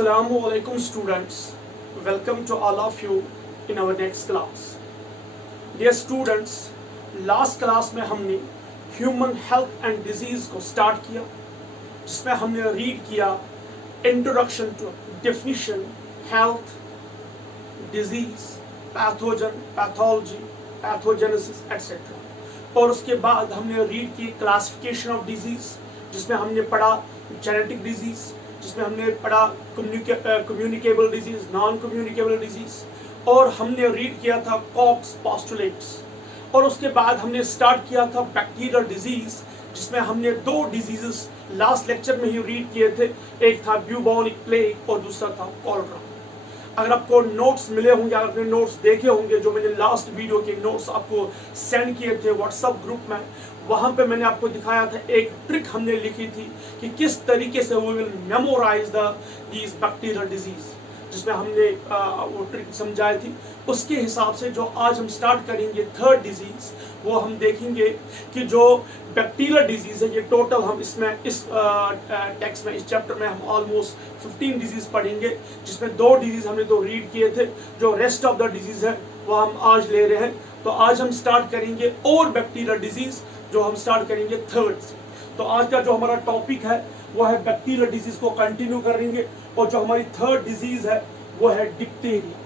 Assalamualaikum students, welcome to all of you in our next class. Dear students, last class में हमने human health and disease को start किया, जिसमें हमने read किया introduction to definition, health, disease, pathogen, pathology, pathogenesis etcetera. और उसके बाद हमने रीड की क्लासिफिकेशन ऑफ डिजीज, जिसमें हमने पढ़ा जेनेटिक डिजीज, जिसमें हमने पढ़ा communicable disease, non communicable disease, और हमने रीड किया था कॉक्स पोस्टुलेट्स। और उसके बाद हमने स्टार्ट किया था बैक्टीरियल डिजीज, जिसमें हमने दो डिजीजेस लास्ट लेक्चर में ही रीड किए थे, एक था ब्यूबोनिक प्लेग और दूसरा था कॉलरा। अगर आपको नोट्स मिले होंगे, अगर आपने नोट्स देखे होंगे, जो मैंने लास्ट वीडियो के नोट्स आपको सेंड किए थे व्हाट्सएप ग्रुप में, वहां पे मैंने आपको दिखाया था, एक ट्रिक हमने लिखी थी कि किस तरीके से we will memorise these bacterial disease, जिसमें हमने वो ट्रिक समझाई थी। उसके हिसाब से जो आज हम स्टार्ट करेंगे थर्ड डिजीज, वो हम देखेंगे कि जो बैक्टीरियल डिजीज है, ये टोटल हम इसमें इस टेक्स्ट में, इस चैप्टर में हम ऑलमोस्ट 15 डिजीज पढ़ेंगे, जिसमें दो डिजीज हमने तो रीड किए थे, जो रेस्ट ऑफ द डिजीज है वो हम आज ले रहे हैं। तो आज हम स्टार्ट करेंगे और बैक्टीरियल डिजीज, जो हम स्टार्ट करेंगे थर्ड से। तो आज का जो हमारा टॉपिक है वो है बैक्टीरियल डिजीज को कंटिन्यू करेंगे, और जो हमारी थर्ड डिजीज है वो है डिप्थेरिया।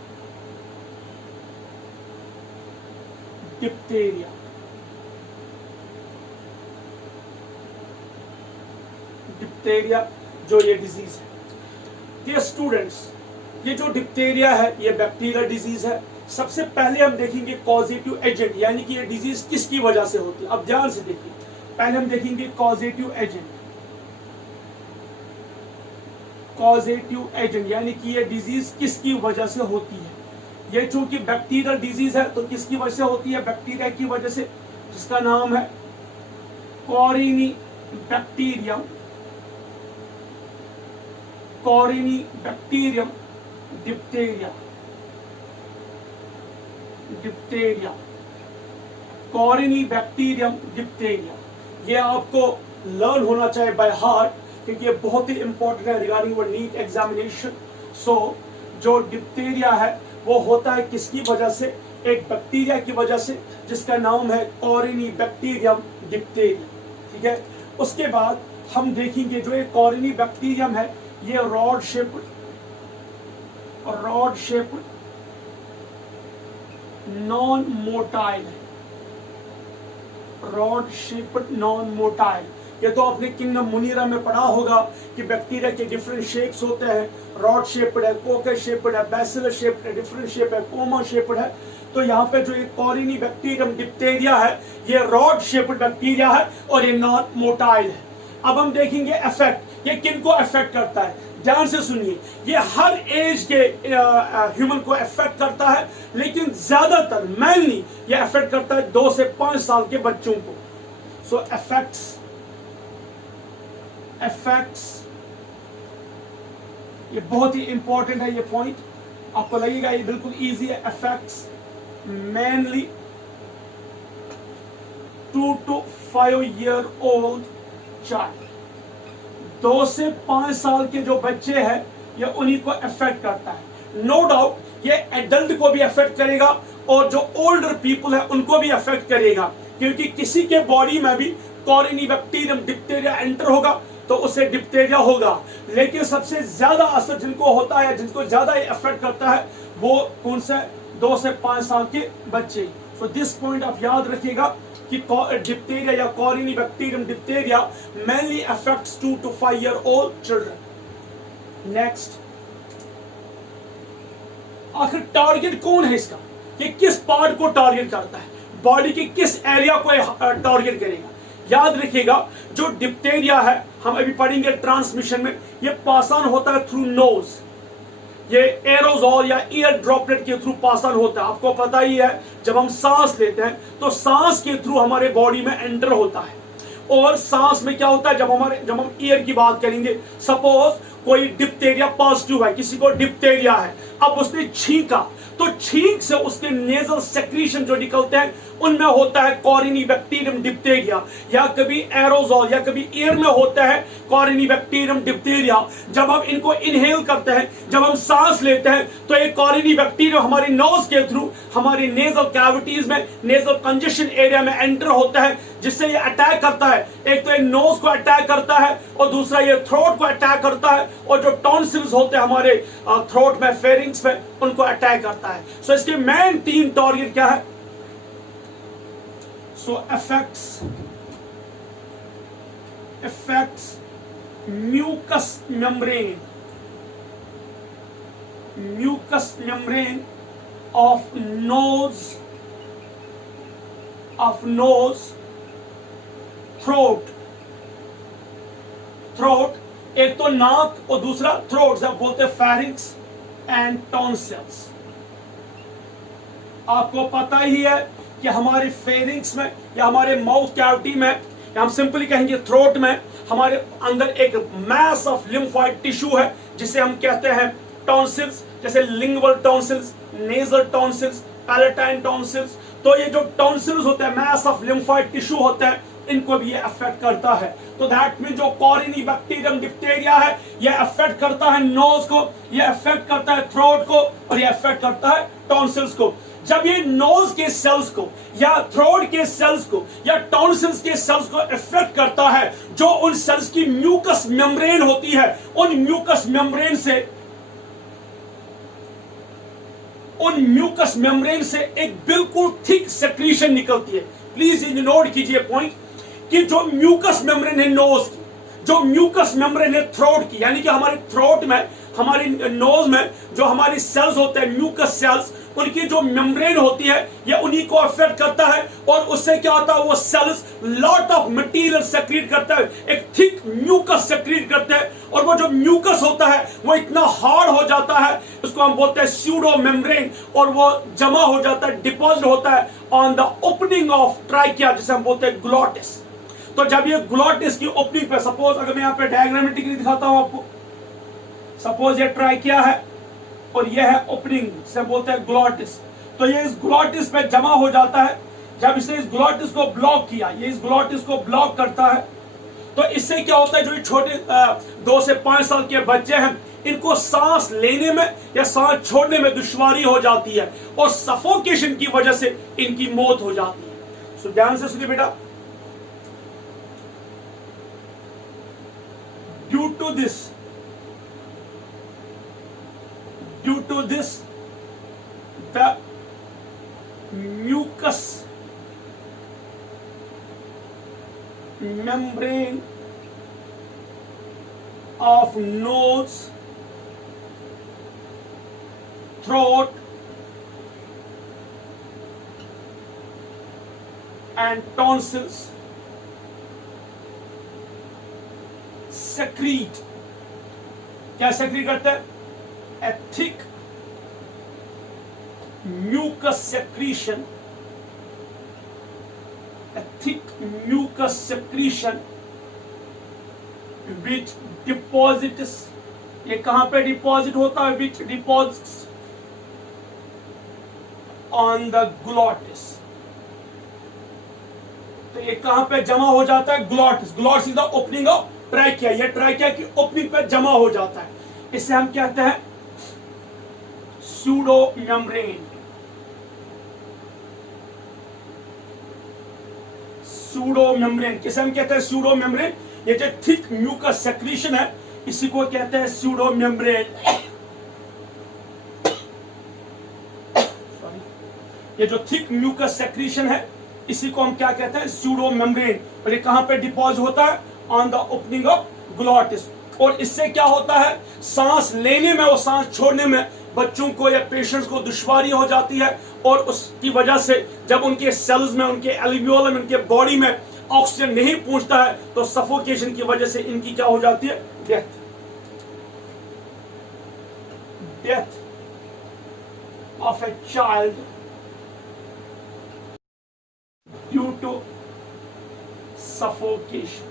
डिप्थेरिया डिप्थेरिया जो ये डिजीज है। ये स्टूडेंट्स, ये जो डिप्थेरिया है ये बैक्टीरियल डिजीज है। सबसे पहले हम देखेंगे कॉजेटिव एजेंट, यानी कि ये डिजीज किसकी वजह से होती है। अब ध्यान से देखिए, पहले हम देखेंगे कॉजेटिव एजेंट। कॉजेटिव एजेंट यानी कि ये डिजीज किसकी वजह से होती है। ये चूंकि बैक्टीरियल डिजीज है तो किसकी वजह से होती है, बैक्टीरिया की वजह से, जिसका नाम है Corynebacterium. Corynebacterium diphtheria. Diphtheria, Corynebacterium diphtheria, ये आपको लर्न होना चाहिए बाय हार्ट, क्योंकि ये बहुत ही इंपॉर्टेंट है रिगार्डिंग वो नीट एग्जामिनेशन। सो जो डिप्थेरिया है वो होता है किसकी वजह से, एक बैक्टीरिया की वजह से, जिसका नाम है कॉरिनी बैक्टीरियम डिप्थेरिया। ठीक है, उसके बाद हम देखेंगे जो एक कॉरिनी बैक्टीरियम है ये रॉड शेप्ड नॉन मोटाइल है। रॉड शेप्ड नॉन मोटाइल, ये तो आपने किंगडम मुनीरा में पढ़ा होगा कि बैक्टीरिया के डिफरेंट शेप्स होते हैं। रॉड शेप्ड है, कोकस शेप्ड है, बैसिलस शेप्ड है, डिफरेंट शेप है, कोमा शेप्ड है। तो यहाँ पे जो ये कॉरिनी बैक्टीरियम डिप्थेरिया है ये रॉड शेप्ड बैक्टीरिया है और ये नॉन मोटाइल है। अब हम देखेंगे इफेक्ट, ये किनको अफेक्ट करता है, ध्यान से सुनिए। ये हर एज के ह्यूमन को अफेक्ट करता है, लेकिन ज्यादातर मेनली ये अफेक्ट करता है 2 से 5 साल के बच्चों को। सो अफेक्ट्स ये बहुत ही इंपॉर्टेंट है, ये पॉइंट आपको लगेगा ये बिल्कुल इजी है। Affects mainly 2 to 5 year old child. 2 से 5 साल के जो बच्चे हैं ये उन्हीं को अफेक्ट करता है। नो डाउट ये एडल्ट को भी अफेक्ट करेगा और जो ओल्डर पीपल है उनको भी अफेक्ट करेगा, क्योंकि किसी के बॉडी में भी कॉरिनी बैक्टीरियम डिप्थेरिया एंटर होगा तो उसे डिप्थेरिया होगा। लेकिन सबसे ज्यादा असर जिनको होता है, जिनको ज्यादा ये अफेक्ट करता है, वो कौन सा, 2 से 5 साल के बच्चे। सो दिस पॉइंट आप याद रखिएगा कि डिप्थेरिया या Corynebacterium diphtheria mainly affects 2 to 5 year old children. Next, आखिर टारगेट कौन है इसका, ये किस पार्ट को टारगेट करता है, बॉडी के किस एरिया को टारगेट करेगा। याद रखिएगा जो डिप्थेरिया है, हम अभी पढ़ेंगे ट्रांसमिशन में, ये पास ऑन होता है थ्रू नोज। ये एरोजॉल या एयर ड्रॉपलेट के थ्रू पास ऑन होता है। आपको पता ही है जब हम सांस लेते हैं तो सांस के थ्रू हमारे बॉडी में एंटर होता है। और सांस में क्या होता है, जब हम एयर की बात करेंगे, सपोज कोई डिप्थेरिया पॉजिटिव है, किसी को डिप्थेरिया है, अब उसने छींका तो छींक से उसके नेजल सेक्रीशन जो निकलते हैं उनमें होता है कॉरिनीबैक्टीरियम डिप्थीरिया, या कभी एरोजोल, या कभी एयर में होता है कॉरिनीबैक्टीरियम डिप्थीरिया। जब हम इनको इनहेल करते हैं, जब हम सांस लेते हैं, तो एक कॉरिनीबैक्टीरियम हमारी नोज के थ्रू हमारी नेजल कैविटीज में, नेजल कंजेशन एरिया में एंटर होता है, जिससे ये अटैक करता है। एक तो ये नोज को अटैक करता है और दूसरा ये थ्रोट को अटैक करता है, और जो टॉन्सिल्स होते हैं हमारे थ्रोट में, फेरिंग्स में, उनको अटैक करता है। सो इसके मेन 3 टारगेट क्या है? सो affects mucous membrane of nose, throat, एक तो नाक और दूसरा थ्रोट, जब बोलते हैं फेरिंग्स एंड टॉन्सिल्स। आपको पता ही है कि हमारे फेरिंग्स में या हमारे माउथ कैविटी में, या हम सिंपली कहेंगे थ्रोट में, हमारे अंदर एक मैस ऑफ लिम्फोइड टिश्यू है जिसे हम कहते हैं टॉन्सिल्स, जैसे lingual tonsils, nasal tonsils, palatine tonsils. तो ये जो टॉन्सिल्स होते हैं, मैस ऑफ लिम्फोइड टिश्यू होता है, इनको भी ये अफेक्ट करता है। तो दैट मीन जो कॉरिनीबैक्टीरियम डिप्थीरिया है, ये अफेक्ट करता है नोज को, ये अफेक्ट करता है थ्रोट को, और ये अफेक्ट करता है टॉन्सिल्स को। जब ये नोज के सेल्स को या थ्रोट के सेल्स को या टॉन्सिल्स के सेल्स को इफेक्ट करता है, जो उन सेल्स की म्यूकस मेम्ब्रेन होती है, उन म्यूकस मेम्ब्रेन से एक बिल्कुल थिक सेक्रीशन निकलती है। प्लीज ये नोट कीजिए पॉइंट, कि जो म्यूकस मेम्ब्रेन है नोज की, जो म्यूकस मेम्ब्रेन है थ्रोट की, यानी कि हमारे थ्रोट में, हमारी नोज में जो हमारी सेल्स होते हैं, म्यूकस सेल्स, उनकी जो मेम्ब्रेन होती है, ये उन्हीं को अफेक्ट करता है। और उससे क्या होता है, वो cells lot of material secrete करता है, एक थिक म्यूकस सेक्रीट करते हैं, और वो जो म्यूकस होता है वो इतना हार्ड हो जाता है, उसको हम बोलते हैं स्यूडो मेम्ब्रेन, और वो जमा हो जाता है, डिपॉजिट होता है on the opening of trachea, जिसे हम बोलते हैं ग्लोटिस। तो जब ये ग्लोटिस की ओपनिंग पे, सपोज अगर मैं यहाँ पे डायग्रामेटिकली दिखाता हूं आपको, सपोज ये ट्राइकिया है और ये है ओपनिंग, से बोलते हैं ग्लोटिस। तो ये इस ग्लोटिस पे जमा हो जाता है। जब इसने इस ग्लोटिस को ब्लॉक किया, ये इस ग्लोटिस को ब्लॉक करता है, तो इससे क्या होता है, जो छोटे 2 से 5 साल के बच्चे हैं, इनको सांस लेने में या सांस छोड़ने में दुश्वारी हो जाती है, और सफोकेशन की वजह से इनकी मौत हो जाती है। सो ध्यान से सुनिए बेटा, due to this the mucous membrane of nose, throat and tonsils secrete, क्या secrete करते हैं? A thick mucus secretion, which deposits, ये कहां पे डिपॉजिट होता है? which deposits on the glottis। तो ये कहां पे जमा हो जाता है? Glottis. Glottis is the opening of trachea, ये ट्राइकिया की ओपनिंग पे जमा हो जाता है। इसे हम कहते हैं सूडो मेम्ब्रेन। सूडो मेम्ब्रेन किसे हम कहते हैं? Pseudo membrane. ये जो थिक म्यूकस सेक्रीशन है, इसी को कहते हैं सूडो मेम्ब्रेन। ये जो थिक म्यूकस सेक्रीशन है, इसी को हम क्या कहते हैं? Pseudo membrane. और ये कहां पे डिपॉजिट होता है? On the opening of glottis. और इससे क्या होता है? सांस लेने में और सांस छोड़ने में बच्चों को या पेशेंट्स को दुश्वारी हो जाती है, और उसकी वजह से जब उनके सेल्स में, उनके एल्वियोलम, उनके बॉडी में ऑक्सीजन नहीं पहुंचता है, तो सफोकेशन की वजह से इनकी क्या हो जाती है? Death of a child due to suffocation.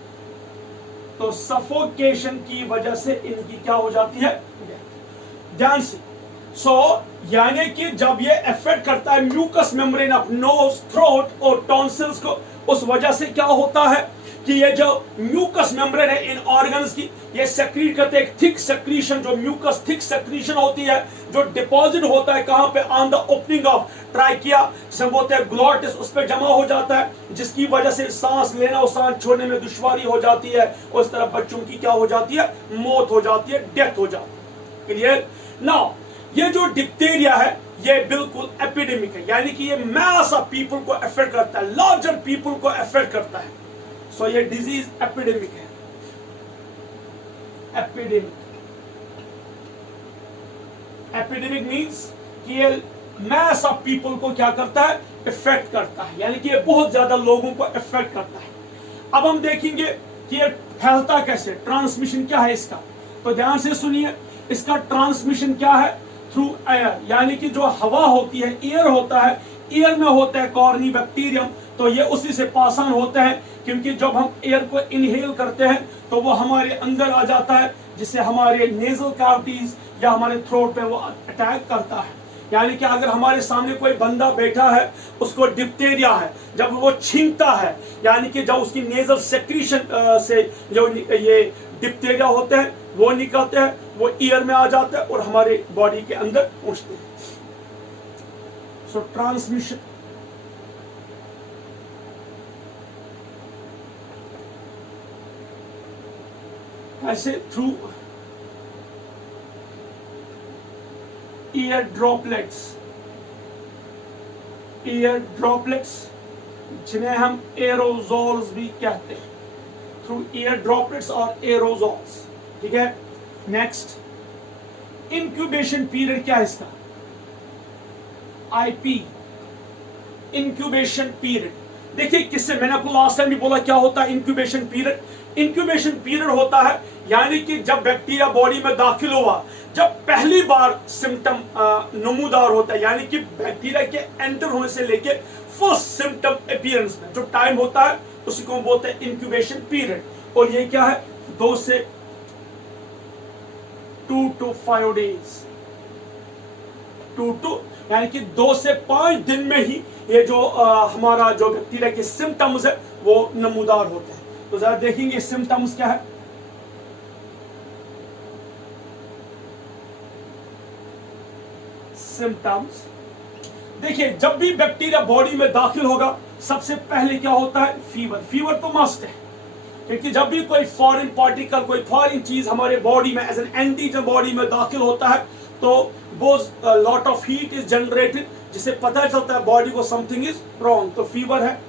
तो सफोकेशन की वजह से इनकी क्या हो जाती है? ध्यान से, सो यानी कि जब ये इफेक्ट करता है mucous membrane of nose, throat और टॉन्सिल्स को, उस वजह से क्या होता है कि ये जो म्यूकस मेम्ब्रेन है इन ऑर्गन्स की, ये सेक्रीट करते हैं एक थिक सेक्रीशन, जो म्यूकस थिक सेक्रीशन होती है, जो डिपॉजिट होता है कहां पे, on the opening of trachea, जिसे बोलते हैं ग्लॉटिस, उस पर जमा हो जाता है, जिसकी वजह से सांस लेना और सांस छोड़ने में दुश्वारी हो जाती है, और इस तरह बच्चों की क्या हो जाती है, मौत हो जाती है, डेथ हो जाती है। क्लियर? नाउ ये जो डिप्थीरिया है ये बिल्कुल एपिडेमिक है, यानी कि ये मैस ऑफ पीपल को अफेक्ट करता है, लार्जर पीपल को अफेक्ट करता है। सो ये डिजीज एपिडेमिक है, एपिडेमिक। एपिडेमिक मींस कि ये मैस ऑफ पीपल को क्या करता है, इफेक्ट करता है, यानी कि ये बहुत ज्यादा लोगों को इफेक्ट करता है। अब हम देखेंगे कि ये फैलता कैसे, ट्रांसमिशन क्या है इसका, तो ध्यान से सुनिए। इसका ट्रांसमिशन क्या है, थ्रू एयर, यानी कि जो हवा होती है, एयर होता है, एयर में होता है कॉर्नी बैक्टीरियम, तो ये उसी से पास ऑन होता है, क्योंकि जब हम एयर को इनहेल करते हैं तो वो हमारे अंदर आ जाता है, जिससे हमारे नेजल कैविटीज या हमारे थ्रोट पे वो अटैक करता है। यानी कि अगर हमारे सामने कोई बंदा बैठा है, उसको डिप्थीरिया है, जब वो छींकता है, यानी कि जब उसकी नेजल सेक्रीशन से जो ये डिप्थीरिया होते हैं वो निकलते हैं, वो ईयर में आ जाता है और हमारे बॉडी के अंदर पहुंचते हैं। सो ट्रांसमिशन ऐसे through year droplets, year droplets जिन्हें हम एरोजोल्स भी कहते हैं, थ्रू ईयर ड्रॉपलेट्स और एरोजोल्स। ठीक है, नेक्स्ट इंक्यूबेशन पीरियड क्या है इसका, आईपी, इंक्यूबेशन पीरियड। देखिए किससे, मैंने आपको लास्ट टाइम भी बोला क्या होता है इंक्यूबेशन पीरियड। इंक्यूबेशन पीरियड होता है यानी कि जब बैक्टीरिया बॉडी में दाखिल हुआ, जब पहली बार सिम्टम नमूदार होता है, यानी कि बैक्टीरिया के एंटर होने से लेके फर्स्ट सिम्टम अपीयरेंस में जो टाइम होता है उसी को हम बोलते हैं इंक्यूबेशन पीरियड। और ये क्या है, 2 to 5 डेज, 2 यानी कि 2 से 5 दिन में ही ये जो हमारा जो बैक्टीरिया के सिम्टम्स है वो नमूदार होते हैं। तो जरा देखेंगे सिम्टम्स क्या है। सिम्टम्स देखिए, जब भी बैक्टीरिया बॉडी में दाखिल होगा सबसे पहले क्या होता है, फीवर। फीवर तो मस्ट है, क्योंकि जब भी कोई फॉरेन पार्टिकल, कोई फॉरेन चीज हमारे बॉडी में एज एन एंटीजन बॉडी में दाखिल होता है तो वो lot of heat is generated, जिससे पता चलता है बॉडी को समथिंग इज रॉन्ग, तो फीवर है।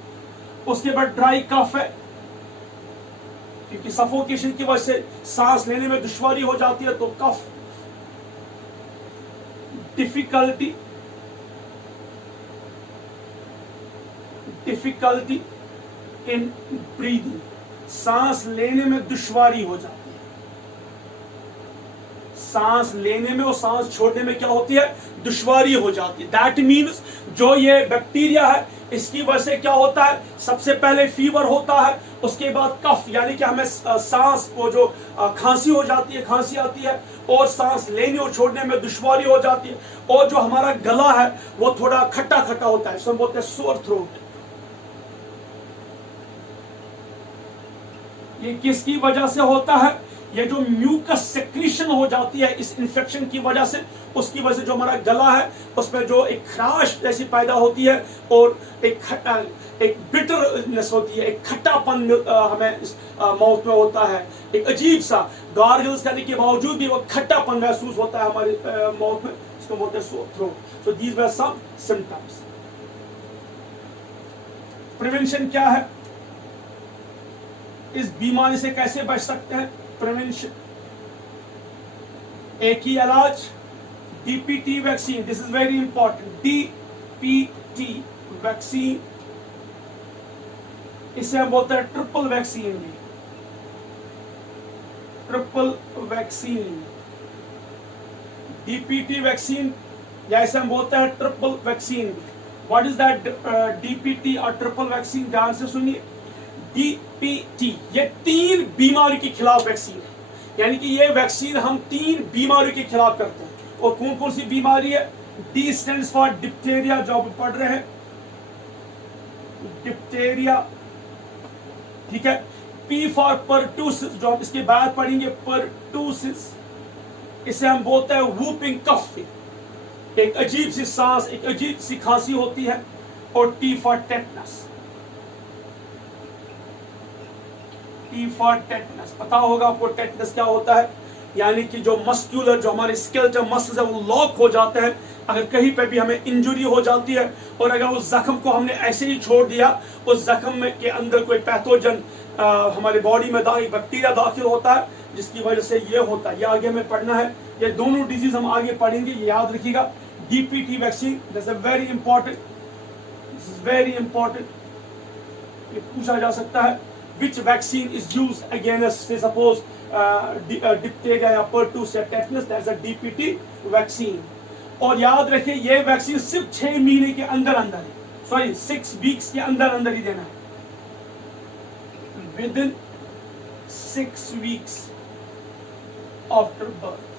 उसके बाद ड्राई कफ है, क्योंकि सफोकेशन की वजह से सांस लेने में दुश्वारी हो जाती है, तो कफ। डिफिकल्टी इन ब्रीदिंग, सांस लेने में दुश्वारी हो जाती है। सांस लेने में और सांस छोड़ने में क्या होती है, दुश्वारी हो जाती है। दैट मीन्स जो ये बैक्टीरिया है इसकी वजह से क्या होता है, सबसे पहले फीवर होता है, उसके बाद कफ, यानी कि हमें सांस को जो खांसी हो जाती है, खांसी आती है, और सांस लेने और छोड़ने में दुश्वारी हो जाती है, और जो हमारा गला है वो थोड़ा खट्टा खट्टा होता है, इसको बोलते हैं सोर थ्रोट। ये किसकी वजह से होता है, ये जो म्यूकस सेक्रीशन हो जाती है इस इंफेक्शन की वजह से, उसकी वजह से जो हमारा गला है उसमें जो एक खराश जैसी पैदा होती है और एक बिटरनेस होती है, एक खट्टापन हमें इस माउथ में होता है, एक अजीब सा गार्गल्स करने के बावजूद भी वो खट्टापन महसूस होता है हमारे माउथ में, इसको बोलते हैं sore throat. So these were some symptoms. Prevention क्या है, इस बीमारी से कैसे बच सकते हैं, प्रिवेंशन एक ही इलाज, DPT vaccine, this is very important, DPT vaccine, इसे हम बोलते हैं ट्रिपल वैक्सीन भी, ट्रिपल वैक्सीन, डीपीटी वैक्सीन, या इसे हम बोलते हैं triple vaccine. What is that DPT और ट्रिपल वैक्सीन, ध्यान से सुनिए। डीपीटी ये 3 बीमारी के खिलाफ वैक्सीन है, यानी कि ये वैक्सीन हम 3 बीमारी के खिलाफ करते हैं। और कौन कौन सी बीमारी है? डी स्टैंड्स फॉर डिप्थेरिया, जो आप पढ़ रहे हैं, डिप्थेरिया, ठीक है। पी फॉर परटूसिस, जो हम इसके बाद पढ़ेंगे, परटूसिस, इसे हम बोलते हैं वूपिंग कफ, एक अजीब सी सांस, एक अजीब सी खांसी होती है। और T for tetanus, T for tetanus, पता होगा आपको टेटनस क्या होता है, यानी कि जो मस्क्यूलर, जो हमारे स्केलेटल मसल्स है वो लॉक हो जाते हैं अगर कहीं पे भी हमें इंजरी हो जाती है, और अगर उस जख्म को हमने ऐसे ही छोड़ दिया, उस जख्म में के अंदर कोई पैथोजन हमारे बॉडी में बैक्टीरिया दाखिल होता है, जिसकी वजह से ये होता है। ये आगे हमें पढ़ना है, ये दोनों डिजीज हम आगे पढ़ेंगे, ये याद रखिएगा। DPT vaccine, this is very important, this is very important, ये पूछा जा सकता है। Which vaccine is used against, say suppose diphtheria या pertussis या tetanus, that's a DPT vaccine। और याद रखिए ये वैक्सीन सिर्फ 6 महीने के अंदर अंदर है, सॉरी 6 वीक्स के अंदर अंदर ही देना है, within 6 weeks after birth।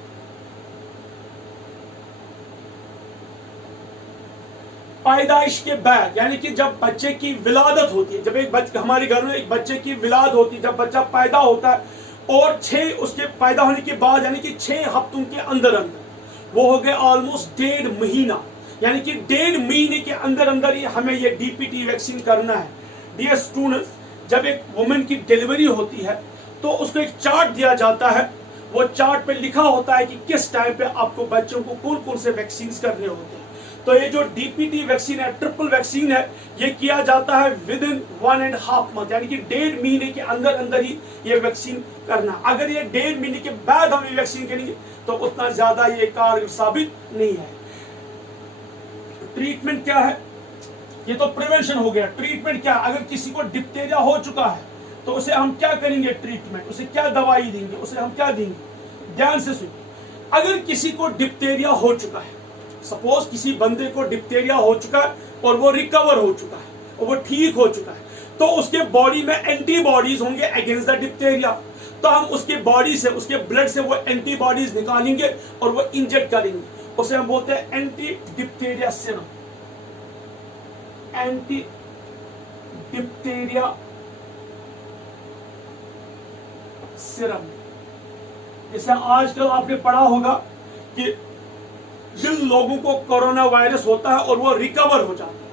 पैदाइश के बाद, यानी कि जब बच्चे की विलादत होती है, जब हमारे घर में एक बच्चे की विलाद होती है, जब बच्चा पैदा होता है, और 6 उसके पैदा होने के बाद, यानी कि 6 हफ्तों के अंदर अंदर, वो हो गए ऑलमोस्ट 1.5 महीना, यानी कि 1.5 महीने के अंदर अंदर ही हमें ये डीपीटी वैक्सीन करना है। डियर स्टूडेंट्स, जब एक वुमेन की डिलीवरी होती है तो उसको एक चार्ट दिया जाता है, वो चार्ट पे लिखा होता है कि किस टाइम पे आपको बच्चों को कौन कौन से वैक्सीन करने होते हैं। तो ये जो डीपीटी वैक्सीन है, ट्रिपल वैक्सीन है, ये किया जाता है विद इन 1.5 मंथ, यानी कि 1.5 महीने के अंदर अंदर ही ये वैक्सीन करना। अगर ये 1.5 महीने के बाद हम ये वैक्सीन करेंगे तो उतना ज्यादा ये कारगर साबित नहीं है। ट्रीटमेंट क्या है? ये तो प्रिवेंशन हो गया। ट्रीटमेंट क्या? अगर किसी को डिप्थेरिया हो चुका है तो उसे हम क्या करेंगे? ट्रीटमेंट, उसे क्या दवाई देंगे, उसे हम क्या देंगे? ध्यान से सुनिए। अगर किसी को डिप्थेरिया हो चुका है, सपोज किसी बंदे को डिप्थेरिया हो चुका है और वो रिकवर हो चुका है और वो ठीक हो चुका है, तो उसके बॉडी में एंटीबॉडीज होंगे अगेंस्ट द डिप्थेरिया। तो हम उसके बॉडी से, उसके ब्लड से वो एंटीबॉडीज निकालेंगे और वो इंजेक्ट करेंगे, उसे हम बोलते हैं anti diphtheria serum, anti diphtheria serum. जैसे आजकल आपने पढ़ा होगा कि जिन लोगों को कोरोना वायरस होता है और वो रिकवर हो जाता है,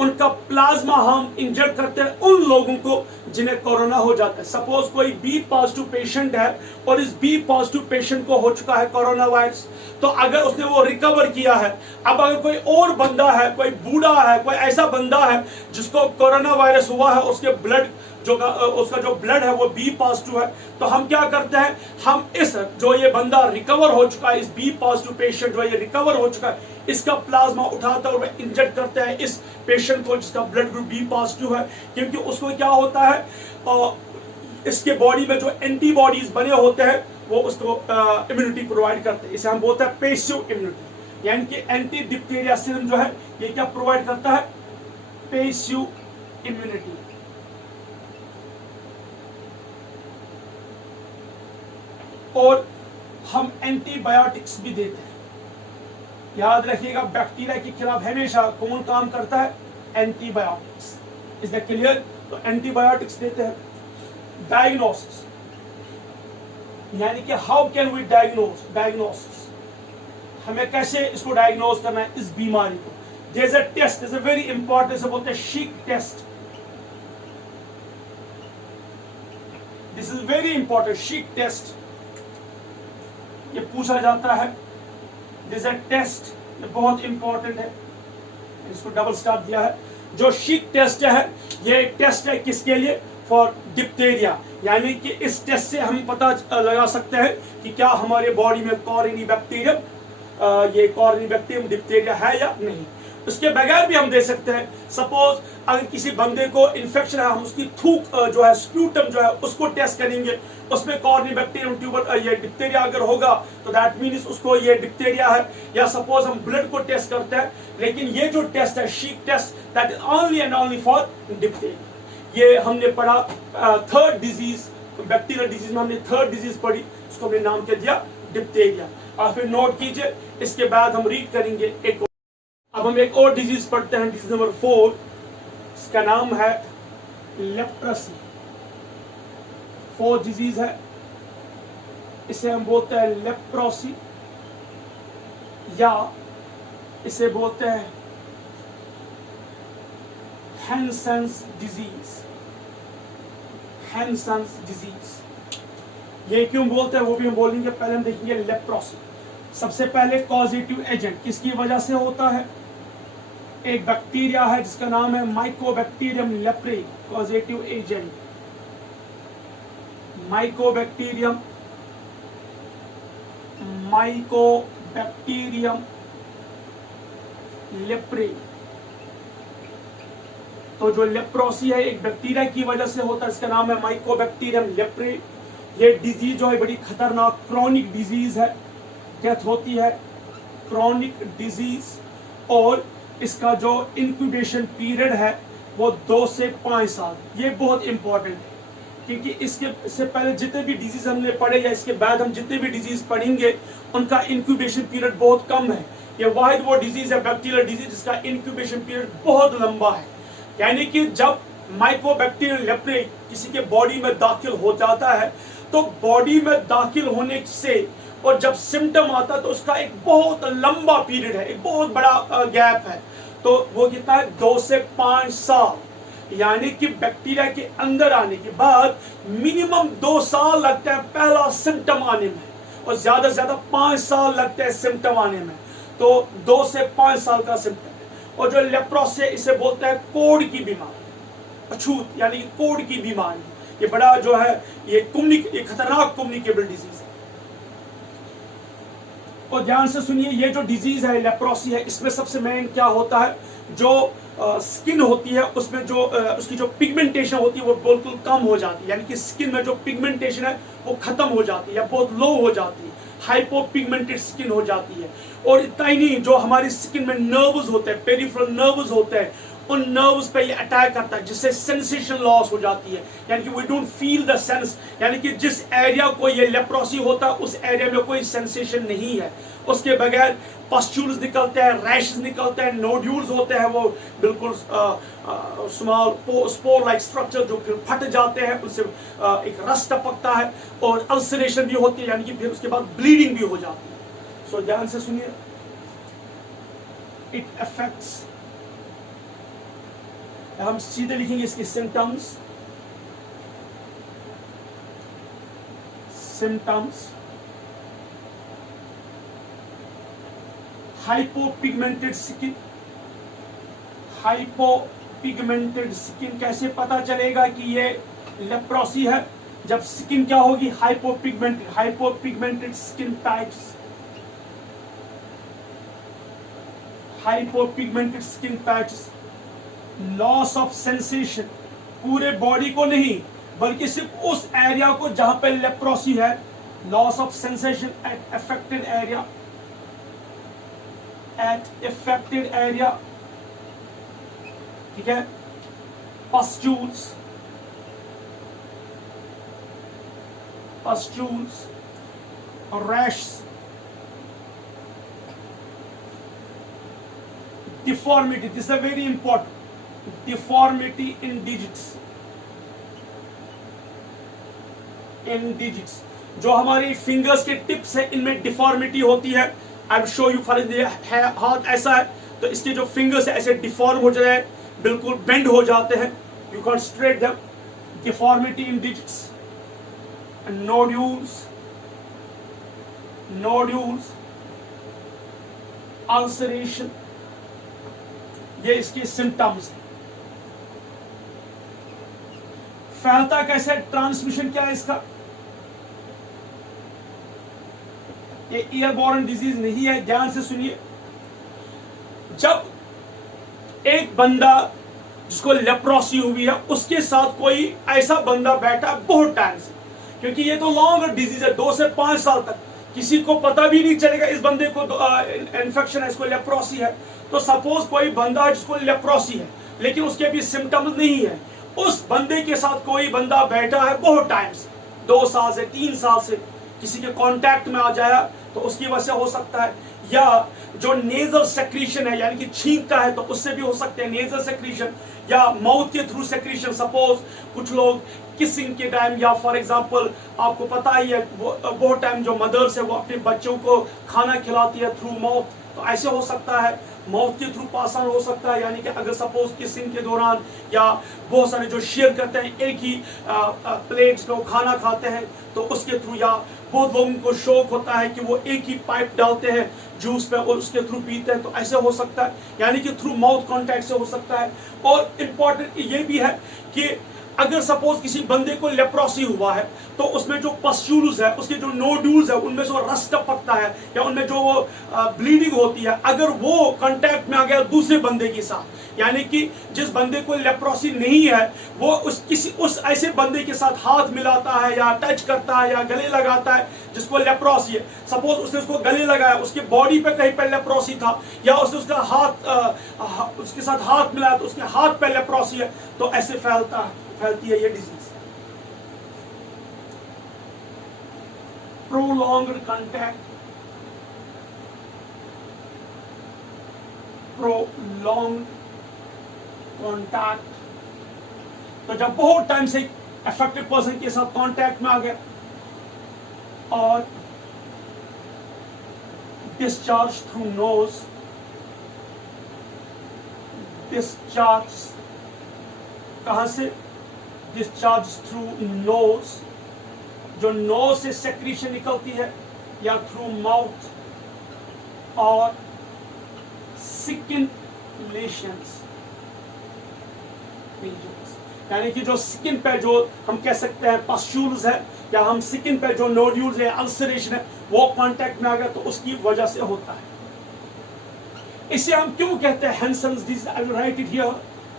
उनका प्लाज्मा हम इंजेक्ट करते हैं उन लोगों को जिन्हें कोरोना हो जाता है। सपोज कोई बी पॉजिटिव पेशेंट है और इस बी पॉजिटिव पेशेंट को हो चुका है कोरोना वायरस, तो अगर उसने वो रिकवर किया है, अब अगर कोई और बंदा है, कोई बूढ़ा है, कोई ऐसा बंदा है जिसको कोरोना वायरस हुआ है, उसके ब्लड उसका जो ब्लड है वो बी पॉजिटिव है, तो हम क्या करते हैं, हम इस जो ये बंदा रिकवर हो चुका है, इस बी पॉजिटिव पेशेंट जो ये रिकवर हो चुका है, इसका प्लाज्मा उठाता है और इंजेक्ट करते हैं इस पेशेंट को जिसका ब्लड ग्रुप बी पॉजिटिव है, क्योंकि उसको क्या होता है, इसके बॉडी में जो एंटीबॉडीज बने होते हैं वो उसको इम्यूनिटी प्रोवाइड करते हैं। इसे हम बोलते हैं पैसिव इम्यूनिटी, यानी कि एंटी डिप्थेरिया सीरम जो है ये क्या प्रोवाइड करता है, पैसिव इम्यूनिटी। और हम एंटीबायोटिक्स भी देते हैं। याद रखिएगा, बैक्टीरिया के खिलाफ हमेशा कौन काम करता है, एंटीबायोटिक्स। Is that clear? तो एंटीबायोटिक्स देते हैं। डायग्नोसिस, यानी कि हाउ कैन वी डायग्नोसिस, हमें कैसे इसको डायग्नोज करना है इस बीमारी को। There is a test, is a very important, इसे बोलते हैं Schick test. This is very important, Schick test ये पूछा जाता है। दिस अ टेस्ट, ये बहुत इंपॉर्टेंट है, इसको डबल स्टार दिया है। जो शीक टेस्ट है ये एक टेस्ट है किसके लिए, फॉर डिप्थेरिया, यानी कि इस टेस्ट से हम पता लगा सकते हैं कि क्या हमारे बॉडी में कॉरिनीबैक्टीरियम, ये कॉरिनीबैक्टीरियम डिप्थेरिया है या नहीं। उसके बगैर भी हम दे सकते हैं। सपोज अगर किसी बंदे को इन्फेक्शन है, हम उसकी थूक जो है, स्प्यूटम जो है, उसको टेस्ट करेंगे, उसमें कॉर्निबैक्टीरियम ट्यूबर ये डिप्थेरिया अगर होगा तो दैट मीन्स उसको ये डिप्थेरिया है। या सपोज हम ब्लड को टेस्ट करते हैं, लेकिन ये जो टेस्ट है Schick test, that is only and only for diphtheria. ये हमने पढ़ा थर्ड डिजीज, बैक्टीरियल डिजीज में हमने थर्ड डिजीज पढ़ी, उसको हमने नाम क्या दिया, डिप्थीरिया। और फिर नोट कीजिए, इसके बाद हम रीड करेंगे एक और। अब हम एक और डिजीज पढ़ते हैं, डिजीज नंबर 4, इसका नाम है लेप्रोसी। 4 डिजीज है, इसे हम बोलते हैं लेप्रोसी या इसे बोलते हैं हैंसेंस डिजीज। हैंसेंस डिजीज ये क्यों बोलते हैं वो भी हम बोलेंगे, पहले हम देखेंगे लेप्रोसी। सबसे पहले कॉजेटिव एजेंट किसकी वजह से होता है? एक बैक्टीरिया है जिसका नाम है Mycobacterium leprae. Causative agent Mycobacterium leprae. तो जो लेप्रोसी है एक बैक्टीरिया की वजह से होता है, इसका नाम है माइकोबैक्टीरियम लेप्रे। ये डिजीज जो है बड़ी खतरनाक क्रॉनिक डिजीज है, डेथ होती है, क्रॉनिक डिजीज। और इसका जो इंक्यूबेशन पीरियड है वो 2 से 5 साल। ये बहुत इंपॉर्टेंट है क्योंकि इससे पहले जितने भी डिजीज हमने पढ़े या इसके बाद हम जितने भी डिजीज पढ़ेंगे उनका इंक्यूबेशन पीरियड बहुत कम है। ये वाहिद वो डिजीज है, बैक्टीरियल डिजीज, जिसका इंक्यूबेशन पीरियड बहुत लंबा है। यानी कि जब माइकोबैक्टीरियम लेप्रे किसी के बॉडी में दाखिल हो जाता है तो बॉडी में दाखिल होने से और जब सिम्टम आता है तो उसका एक बहुत लंबा पीरियड है, एक बहुत बड़ा गैप है। तो वो कितना है? 2 से 5 साल। यानी कि बैक्टीरिया के अंदर आने के बाद मिनिमम 2 साल लगता है पहला सिम्टम आने में, और ज्यादा से ज्यादा 5 साल लगते हैं सिम्टम आने में। तो 2 से 5 साल का सिम्टम है। और जो लेप्रोसी है इसे बोलते हैं कोढ़ की बीमारी, अछूत यानी कि कोढ़ की बीमारी। ये बड़ा जो है ये खतरनाक कम्युनिकेबल डिजीज है। और ध्यान से सुनिए, ये जो डिजीज है लेप्रोसी है, इसमें सबसे मेन क्या होता है, जो स्किन होती है उसमें जो उसकी जो पिगमेंटेशन होती है वो बिल्कुल कम हो जाती है। यानी कि स्किन में जो पिगमेंटेशन है वो खत्म हो जाती है या बहुत लो हो जाती है, हाइपोपिगमेंटेड स्किन हो जाती है। और इतना ही नहीं, जो हमारी स्किन में नर्व्स होते हैं, पेरिफेरल नर्व्स होते हैं, उन नर्व्स पे ये अटैक करता है जिससे सेंसेशन लॉस हो जाती है। यानी कि we don't feel the sense, यानी कि जिस एरिया को ये लेप्रोसी होता है उस एरिया में कोई सेंसेशन नहीं है। उसके बगैर पस्ट्यूल्स निकलते हैं, रैशेस निकलते हैं, नोड्यूल्स होते हैं, वो बिल्कुल स्मॉल स्पोर लाइक स्ट्रक्चर जो फिर फट जाते हैं, उससे एक रस टपकता है और अल्सरेशन भी होती है, यानी कि फिर उसके बाद ब्लीडिंग भी हो जाती है। सो ध्यान से सुनिए, इट अफेक्ट्स, हम सीधे लिखेंगे इसके symptoms. Hypopigmented skin. Hypopigmented skin कैसे पता चलेगा कि ये लेप्रोसी है? जब स्किन क्या होगी? Hypopigmented skin types. Hypopigmented skin types, loss of sensation, पूरे बॉडी को नहीं बल्कि सिर्फ उस एरिया को जहां पे लेप्रोसी है, loss of sensation at affected area, ठीक है। Pustules, rash, deformity, this is very important, deformity in digits. जो हमारी फिंगर्स के टिप्स है इनमें डिफॉर्मिटी होती है। I will show you, for हाथ ऐसा है तो इसके जो फिंगर्स है ऐसे डिफॉर्म हो जाए, बिल्कुल बेंड हो जाते हैं, you can straight them. Deformity in digits, nodules, ulceration, ये इसके सिम्टम्स हैं। फैलता कैसे? ट्रांसमिशन क्या है इसका? ये एयरबॉर्न डिजीज नहीं है, ध्यान से सुनिए। जब एक बंदा जिसको लेप्रोसी हुई है उसके साथ कोई ऐसा बंदा बैठा बहुत टाइम से, क्योंकि ये तो लॉन्ग डिजीज है, 2 से 5 साल तक किसी को पता भी नहीं चलेगा इस बंदे को इन्फेक्शन है, इसको लेप्रोसी है। तो सपोज कोई बंदा है जिसको लेप्रोसी है लेकिन उसके भी सिम्टम्स नहीं है, उस बंदे के साथ कोई बंदा बैठा है बहुत टाइम से, 2 साल से, 3 साल से, किसी के कांटेक्ट में आ जाए तो उसकी वजह से हो सकता है, या जो नेजल सेक्रीशन है यानी कि छींकता है तो उससे भी हो सकते हैं नेजल सेक्रीशन, या माउथ के थ्रू सेक्रीशन। सपोज कुछ लोग किसिंग के टाइम, या फॉर एग्जांपल आपको पता ही है बहुत टाइम जो मदर्स है वो अपने बच्चों को खाना खिलाती है थ्रू माउथ, तो ऐसे हो सकता है माउथ के थ्रू पास ऑन हो सकता है। यानी कि अगर सपोज किसिंग के दौरान या बहुत सारे जो शेयर करते हैं एक ही प्लेट्स में खाना खाते हैं तो उसके थ्रू, या बहुत लोगों को शौक होता है कि वो एक ही पाइप डालते हैं जूस पे और उसके थ्रू पीते हैं, तो ऐसे हो सकता है, यानी कि थ्रू माउथ कांटेक्ट से हो सकता है। और इम्पॉर्टेंट ये भी है कि अगर सपोज किसी बंदे को लेप्रोसी हुआ है तो उसमें जो पस्ट्यूल्स है, उसके जो नोड्यूल्स है, उनमें से रस टपकता है या उनमें जो ब्लीडिंग होती है, अगर वो कांटेक्ट में आ गया दूसरे बंदे के साथ, यानी कि जिस बंदे को लेप्रोसी नहीं है वो उस ऐसे बंदे के साथ हाथ मिलाता है या टच करता है या गले लगाता है जिसको लेप्रोसी है। सपोज उसने उसको गले लगाया, उसके बॉडी पे कहीं पे लेप्रोसी था, या उसने उसका हाथ उसके साथ हाथ मिलाया तो उसके हाथ पे लेप्रोसी है, तो ऐसे फैलती है ये disease. Prolonged contact, prolonged contact, तो जब बहुत टाइम से अफेक्टेड पर्सन के साथ कांटेक्ट में आ गया, और डिस्चार्ज थ्रू नोज, डिस्चार्ज कहां से? डिस्चार्ज थ्रू नोज, जो नोज से सेक्रीशन निकलती है, या थ्रू माउथ, और स्किन लेशंस, यानी कि जो स्किन पे जो हम कह सकते हैं पस्ट्यूल्स है, या हम स्किन पे जो नोड्यूल्स है, अल्सरेशन है, वो कांटेक्ट में आ गया तो उसकी वजह से होता है। इसे हम क्यों कहते हैं Hansen's disease? I will write it here.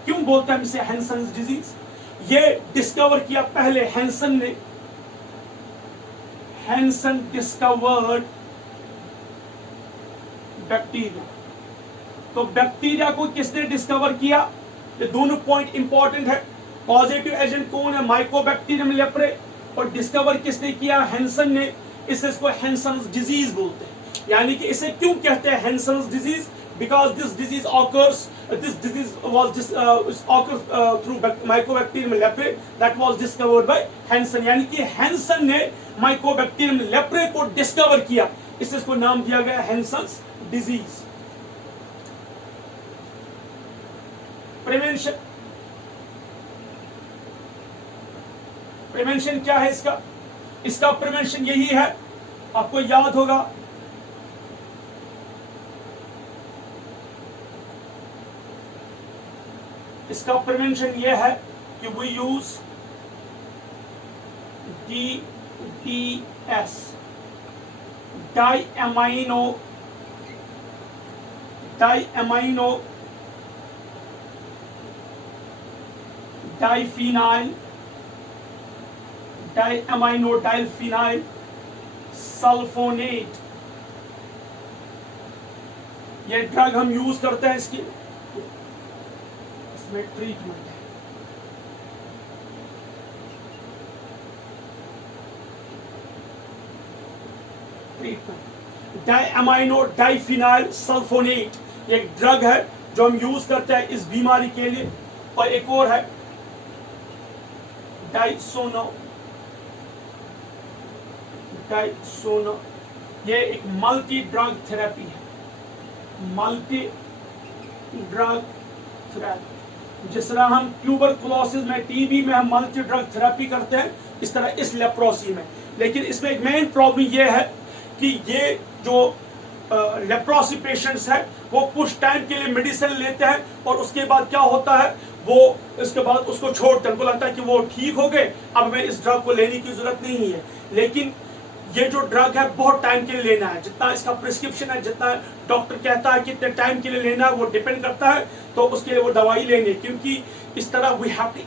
क्यों बोलते हैं इसे हैंसन्स डिजीज? ये डिस्कवर किया पहले हैंसन ने। Hansen discovered bacteria. तो बैक्टीरिया को किसने डिस्कवर किया? ये दोनों पॉइंट इंपॉर्टेंट है। पॉजिटिव एजेंट कौन है? Mycobacterium leprae. और डिस्कवर किसने किया? हैंसन ने। इसको हैंसन्स डिजीज बोलते हैं। यानी कि इसे क्यों कहते हैं Hansen's disease? Because this disease occurs through Mycobacterium leprae that was discovered by Hansen। यानी कि हैंसन ने Mycobacterium leprae को डिस्कवर किया, इसको नाम दिया गया हैंसन्स डिजीज। प्रिवेंशन, प्रिवेंशन क्या है इसका? इसका प्रिवेंशन यही है, आपको याद होगा इसका प्रिवेंशन ये है कि we use DDS, diamino diphenyl sulphonate, ये ड्रग हम यूज करते हैं। इसकी ट्रीटमेंट है। ट्रीटमेंट डाइएमाइनो डाइफिनाइल सल्फोनेट, ये एक ड्रग है जो हम यूज करते हैं इस बीमारी के लिए। और एक और है डाइसोनो, ये एक मल्टी ड्रग थेरेपी है। मल्टी ड्रग थेरेपी, जिस तरह हम ट्यूबरकुलोसिस में, टीबी में हम मल्टी ड्रग थेरेपी करते हैं, इस तरह इस लेप्रोसी में। लेकिन इसमें एक मेन प्रॉब्लम यह है कि ये जो लेप्रोसी पेशेंट्स हैं वो कुछ टाइम के लिए मेडिसिन लेते हैं और उसके बाद क्या होता है, वो इसके बाद उसको छोड़ते हैं। उनको लगता है कि वो ठीक हो गए, अब हमें इस ड्रग को लेने की जरूरत नहीं है। लेकिन ये जो ड्रग है बहुत टाइम के लिए लेना है, जितना इसका प्रिस्क्रिप्शन है, जितना डॉक्टर कहता है कितने टाइम के लिए लेना है, वो डिपेंड करता है। तो उसके लिए वो दवाई लेंगे, क्योंकि इस तरह we have to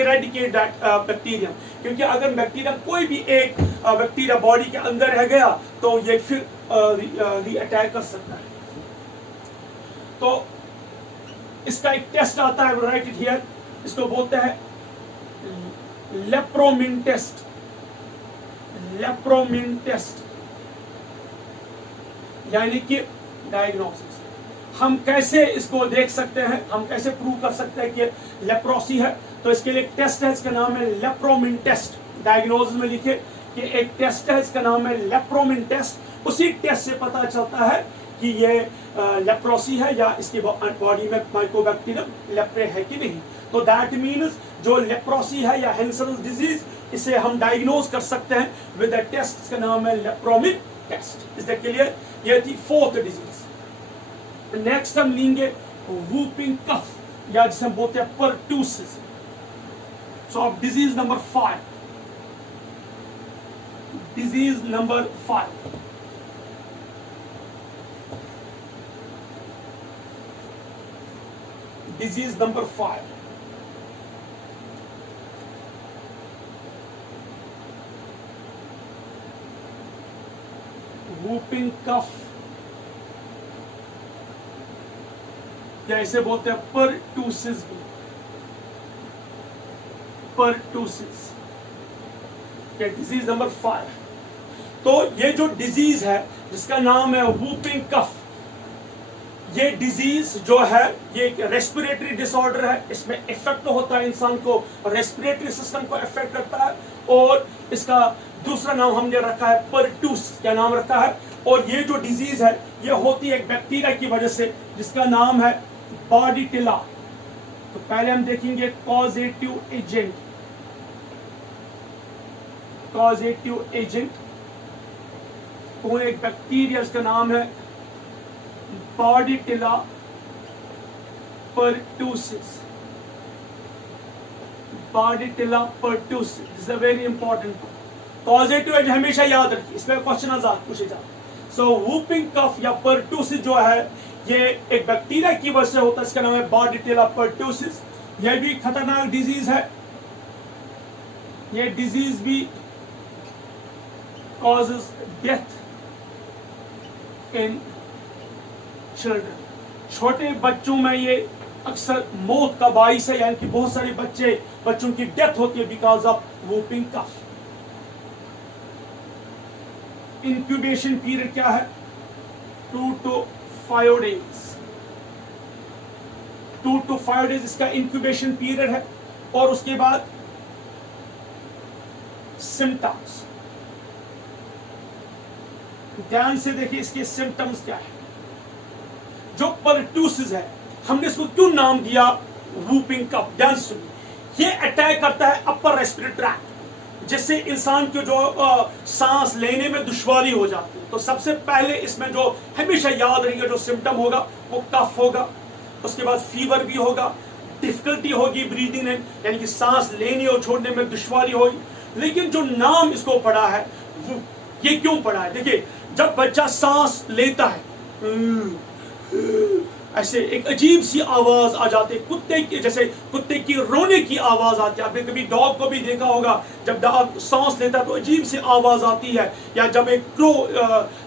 eradicate that bacteria. क्योंकि अगर बैक्टीरिया कोई भी एक बैक्टीरिया बॉडी के अंदर रह गया तो ये फिर रीअटैक कर सकता है। तो इसका एक टेस्ट आता है, राइट इट हियर, इसको बोलते हैं लेप्रोमिन टेस्ट। लेप्रोमिन टेस्ट, यानी कि डायग्नोसिस। हम कैसे इसको देख सकते हैं, हम कैसे प्रूव कर सकते हैं कि लेप्रोसी है? तो इसके लिए एक टेस्ट है, इसका नाम है लेप्रोमिन टेस्ट। डायग्नोसिस में लिखे कि एक टेस्ट है, इसका नाम है लेप्रोमिन टेस्ट। उसी टेस्ट से पता चलता है कि ये लेप्रोसी है या इसकी बॉडी में माइकोबैक्टीरियम लेप्रे है कि नहीं। तो दैट मीन्स जो लेप्रोसी है या हैंसेल्स डिजीज, इसे हम डायग्नोज कर सकते हैं विद अ टेस्ट, इसका नाम है lepromin test. Is that clear? ये थी फोर्थ डिजीज। नेक्स्ट हम लेंगे वूपिंग कफ, या जिसे हम बोलते हैं परट्यूसिस। सो अब disease number 5, disease number 5, disease number 5, whooping cough, या इसे बोलते हैं परट्यूसिस भी, परट्यूसिस। Disease number 5। तो ये जो डिजीज है जिसका नाम है वूपिंग कफ, ये डिजीज जो है ये एक रेस्पिरेटरी डिसऑर्डर है। इसमें इफेक्ट होता है इंसान को, रेस्पिरेटरी सिस्टम को इफेक्ट करता है, और इसका दूसरा नाम हमने रखा है परट्यूस, क्या नाम रखा है? और ये जो डिजीज है ये होती है एक बैक्टीरिया की वजह से जिसका नाम है बॉर्डिटिला। तो पहले हम देखेंगे कॉजेटिव एजेंट, कॉजेटिव एजेंट कौन? एक बैक्टीरिया, इसका नाम है Bordetella pertussis, Bordetella pertussis. This is a very important. Causative agent हमेशा याद रखिए, इसमें क्वेश्चन पूछे जाते हैं। सो वूपिंग कफ या परट्यूसिस जो है ये एक बैक्टीरिया की वजह से होता है, इसका नाम है बॉर्डिटिला परट्यूसिस। यह भी खतरनाक डिजीज है, ये डिजीज भी causes death in children। छोटे बच्चों में ये अक्सर मौत का बाइस है, यानी कि बहुत सारे बच्चों की डेथ होती है because of whooping cough. Incubation period क्या है? 2 to 5 days, 2 to 5 days इसका इंक्यूबेशन पीरियड है। और उसके बाद सिम्टम्स, ध्यान से देखिए इसके सिम्टम्स क्या है। जो परट्यूसिस है, हमने इसको क्यों नाम दिया वूपिंग कफ? ध्यान से सुनिए। ये अटैक करता है अपर रेस्पिरेटरी ट्रैक्ट, जिससे इंसान को जो सांस लेने में दुश्वारी हो जाती है। तो सबसे पहले इसमें जो हमेशा याद रहेगा जो सिम्टम होगा वो कफ होगा, उसके बाद फीवर भी होगा, डिफिकल्टी होगी ब्रीदिंग में, यानी कि सांस लेने और छोड़ने में दुश्वारी होगी। लेकिन जो नाम इसको पड़ा है वो ये क्यों पड़ा है? देखिए, जब बच्चा सांस लेता है ऐसे एक अजीब सी आवाज आ जाती है, कुत्ते की, जैसे कुत्ते की रोने की आवाज आती है। आपने कभी डॉग को भी देखा होगा, जब डॉग सांस लेता है तो अजीब सी आवाज आती है। या जब एक क्रो,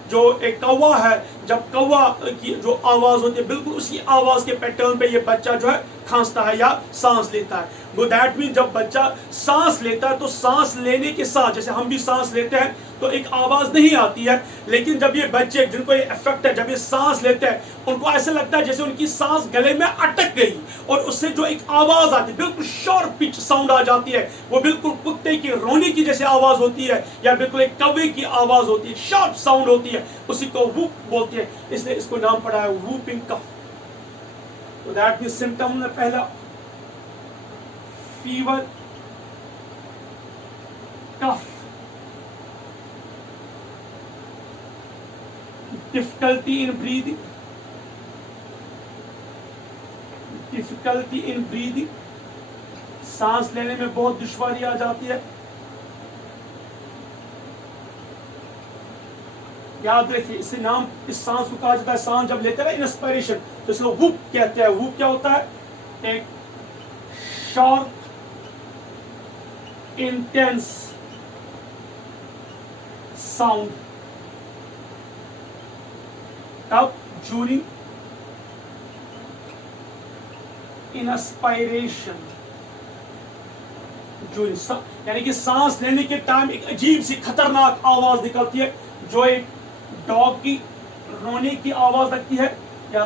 जो एक कौवा है, जब कौवा की जो आवाज होती है बिल्कुल उसी आवाज के पैटर्न पे ये बच्चा जो है खांसता है या सांस लेता है। वो दैट मीन जब बच्चा सांस लेता है तो सांस लेने के साथ, जैसे हम भी सांस लेते हैं तो एक आवाज नहीं आती है, लेकिन जब ये बच्चे जिनको ये इफेक्ट है, जब ये सांस लेते हैं उनको ऐसा लगता है जैसे उनकी सांस गले में अटक गई, और उससे जो एक आवाज आती है बिल्कुल शार्प पिच साउंड आ जाती है, वो बिल्कुल कुत्ते की रोने की जैसे आवाज होती है या बिल्कुल एक कौवे की आवाज होती है, शार्प साउंड होती है, उसी को वूप बोलते हैं। इसलिए इसको नाम पड़ा है वूपिंग कफ। तो दैट मींस सिम्टम में पहला fever, cough, difficulty in breathing, difficulty in breathing, सांस लेने में बहुत दुश्वारी आ जाती है। याद रखिए, इससे नाम, इस सांस को कहा जाता है, सांस जब लेते हैं इंस्पिरेशन तो इसको वूप कहते हैं। वूप क्या होता है? एक शार्प इंटेंस साउंड तब ड्यूरिंग इंस्पिरेशन, यानी कि सांस लेने के टाइम एक अजीब सी खतरनाक आवाज निकलती है, जो एक डॉग की रोने की आवाज लगती है, या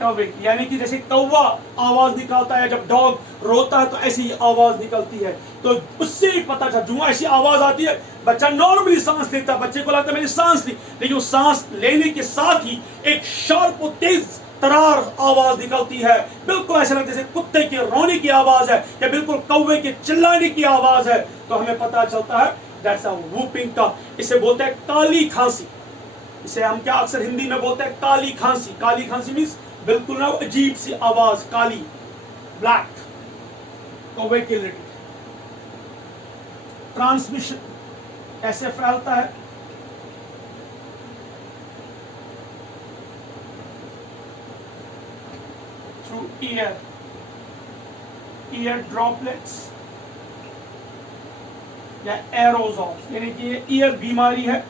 कौवे की, यानी कि जैसे कौवा आवाज निकालता है जब डॉग रोता है तो ऐसी ही आवाज निकलती है। तो उससे ही पता चल, जो ऐसी आवाज आती है बच्चा नॉर्मली सांस लेता है, बच्चे को लगता है मैंने सांस ली, लेकिन उस सांस लेने के साथ ही एक शार्प और तेज तरार आवाज निकलती है, बिल्कुल ऐसा लगता है जैसे कुत्ते के रोने की आवाज है या बिल्कुल कौवे के चिल्लाने की आवाज है। तो हमें पता चलता है दैट्स अ वूपिंग कफ। इसे बोलते हैं काली खांसी। इसे हम क्या अक्सर हिंदी में बोलते हैं काली खांसी। काली खांसी मीन्स बिल्कुल ना अजीब सी आवाज, काली, ब्लैक, कौवे की लिटिल। ट्रांसमिशन कैसे फैलता है? थ्रू ईयर ड्रॉपलेट्स या एरोजॉल, यानी कि ये ईयर बीमारी है,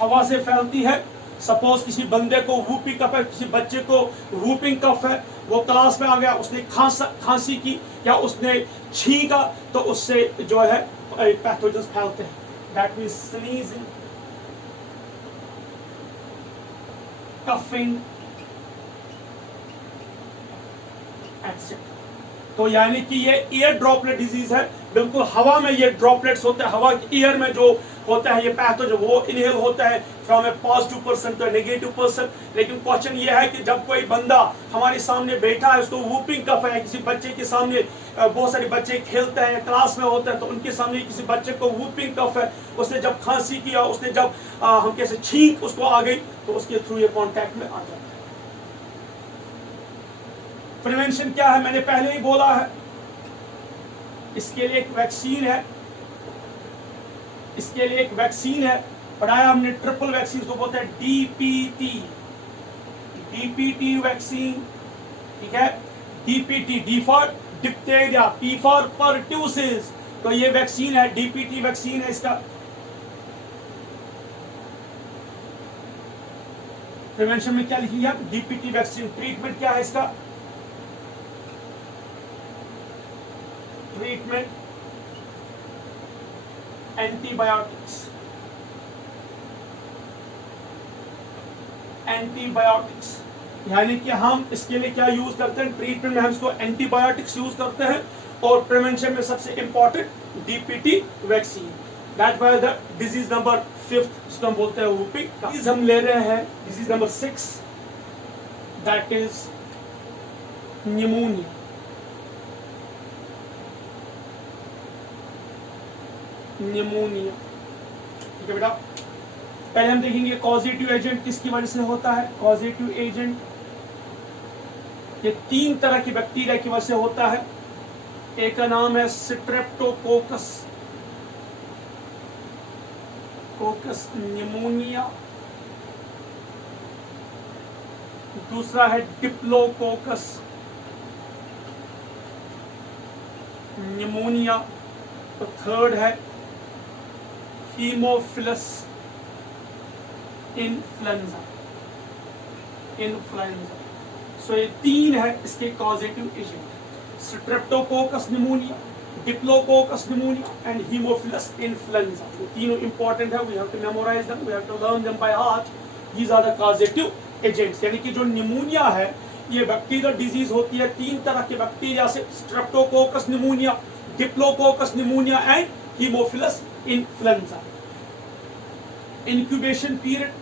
हवा से फैलती है। सपोज किसी बंदे को वूपिंग कफ है, किसी बच्चे को वूपिंग कफ है, वो क्लास में आ गया, उसने खांसी की या उसने छींका, तो उससे जो है पैथोजेंस फैलते हैं। That means sneezing, coughing, etcetera. तो यानी कि ये ईयर ड्रॉपलेट डिजीज है, बिल्कुल हवा में ये ड्रॉपलेट्स होते हैं, हवा के ईयर में जो होता है ये पैथोजन, वो इनहेल होता है from a positive person to negative person. लेकिन क्वेश्चन ये है कि जब कोई बंदा हमारे सामने बैठा है, उसको वूपिंग कफ है, किसी बच्चे के सामने, बहुत सारे बच्चे खेलते हैं, क्लास में होते हैं, तो उनके सामने किसी बच्चे को वूपिंग कफ है, उसने जब खांसी किया, उसने जब हम कैसे छींक उसको आ गई, तो उसके थ्रू ये कॉन्टैक्ट में आ जाता है। प्रिवेंशन क्या है? मैंने पहले ही बोला है, इसके लिए एक वैक्सीन है, इसके लिए एक वैक्सीन है, पढ़ाया हमने ट्रिपल वैक्सीन को बोलते हैं डीपीटी वैक्सीन, ठीक है। DPT, D for diphtheria, P for pertussis, तो ये वैक्सीन है, डीपीटी वैक्सीन है इसका। प्रिवेंशन में क्या लिखी है? DPT vaccine. ट्रीटमेंट क्या है इसका? ट्रीटमेंट एंटीबायोटिक्स, यानी कि हम इसके लिए क्या यूज करते हैं? ट्रीटमेंट में हम इसको एंटीबायोटिक्स यूज करते हैं, और प्रिवेंशन में सबसे important DPT vaccine. That was the disease number 5, जिसको हम बोलते हैं वूपिंग। डिजीज हम ले रहे हैं disease number 6, that is pneumonia. ठीक है बेटा, पहले हम देखेंगे कॉजेटिव एजेंट किसकी वजह से होता है। कॉजेटिव एजेंट ये 3 तरह की बैक्टीरिया की वजह से होता है। एक का नाम है स्ट्रेप्टोकोकस न्यूमोनिया, दूसरा है डिप्लोकोकस न्यूमोनिया, तो थर्ड है हीमोफिलस इन्फ्लुएंजा। सो ये 3 है इसके causative agent, streptococcus pneumonia, diplococcus pneumonia and haemophilus influenza. ये तीनों इंपॉर्टेंट है, we have to memorise them, we have to learn them by heart. These are the causative agents. यानी कि जो न्यूमोनिया है ये बैक्टीरियल डिजीज होती है 3 तरह के बैक्टीरिया से, Streptococcus pneumonia, diplococcus pneumonia and haemophilus influenza. Incubation period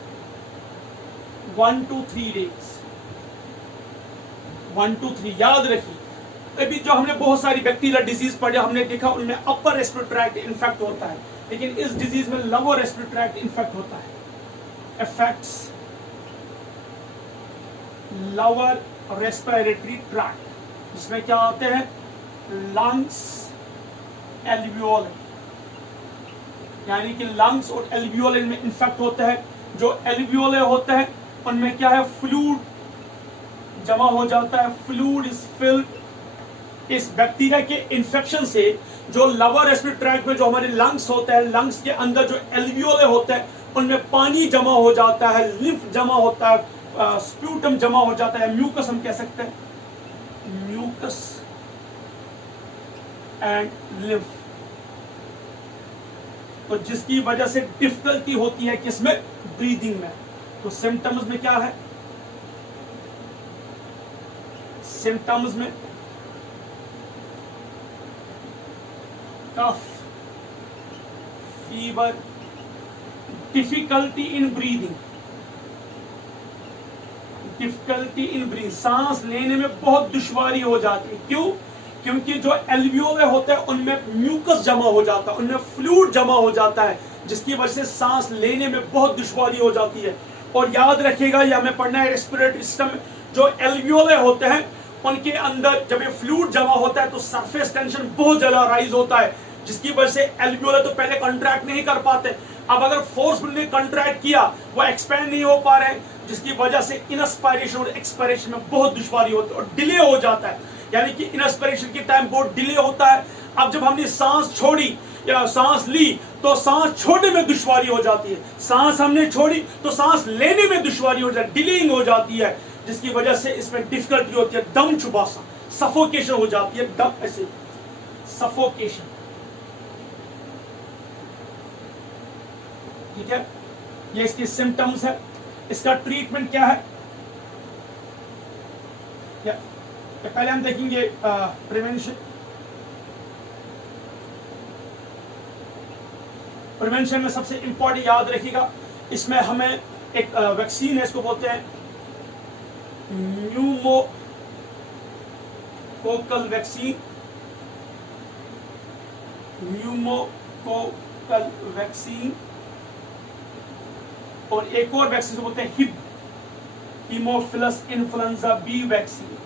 1 to 3 days, 1 to 3, याद रखिए। अभी जो हमने बहुत सारी बैक्टीरियल डिजीज पढ़ी, हमने देखा उनमें अपर रेस्पिरेटरी ट्रैक्ट इन्फेक्ट होता है, लेकिन इस डिजीज में लोअर रेस्पिरेटरी ट्रैक्ट इन्फेक्ट होता है। इफेक्ट्स लोअर रेस्पिरेटरी ट्रैक्ट, जिसमें क्या आते हैं? लंग्स, एल्वियोल, यानी कि लंग्स और एल्वियोल में इन्फेक्ट होते हैं। जो एल्वियोले होते हैं उनमें क्या है? फ्लूइड जमा हो जाता है, फ्लूइड इज फिल्ड। इस बैक्टीरिया के इन्फेक्शन से जो लोअर रेस्पिरेटरी ट्रैक्ट में जो हमारे लंग्स होते हैं, लंग्स के अंदर जो एल्वियोले होते हैं उनमें पानी जमा हो जाता है, लिम्फ जमा होता है, स्प्यूटम जमा हो जाता है, म्यूकस हम कह सकते हैं, म्यूकस एंड लिम्फ। तो जिसकी वजह से डिफिकल्टी होती है किसमें, ब्रीदिंग में। तो सिम्टम्स में क्या है, सिम्टम्स में cough, fever, difficulty in breathing, difficulty in breathing, सांस लेने में बहुत दुश्वारी हो जाती है। क्यों? क्योंकि जो एल्वियोले होते हैं उनमें म्यूकस जमा हो जाता है, उनमें फ्लूइड जमा हो जाता है, जिसकी वजह से सांस लेने में बहुत दुश्वारी हो जाती है। और याद रखिएगा, यह हमें पढ़ना है, रेस्पिरेटरी सिस्टम जो एल्वियोले होते हैं उनके अंदर जब ये फ्लूइड जमा होता है तो सरफेस टेंशन बहुत ज्यादा राइज होता है, जिसकी वजह से एल्वियोले तो पहले कंट्रैक्ट नहीं कर पाते, अब अगर फोर्सफुली कंट्रैक्ट किया वो एक्सपैंड नहीं हो पा रहे हैं, जिसकी वजह से इनस्पायरेशन और एक्सपायरेशन में बहुत दुश्वारी होती है और डिले हो जाता है, यानी कि इनस्पिरेशन के टाइम बहुत डिले होता है। अब जब हमने सांस छोड़ी या सांस ली तो सांस छोड़ने में दुश्वारी हो जाती है, सांस हमने छोड़ी तो सांस लेने में दुश्वारी हो जाती है, डिलेइंग हो जाती है, जिसकी वजह से इसमें डिफिकल्टी होती है, दम चुबासा, सफोकेशन हो जाती है, दम ऐसे सफोकेशन। ठीक है, ये इसकी सिम्टम्स है। इसका ट्रीटमेंट क्या है, पहले हम देखेंगे प्रिवेंशन। प्रिवेंशन में सबसे इंपॉर्टेंट याद रखिएगा, इसमें हमें एक वैक्सीन है, इसको बोलते हैं न्यूमोकोकल वैक्सीन, न्यूमोकोकल वैक्सीन, और एक और वैक्सीन बोलते हैं हिब, हीमोफिलस इन्फ्लुएंजा बी वैक्सीन।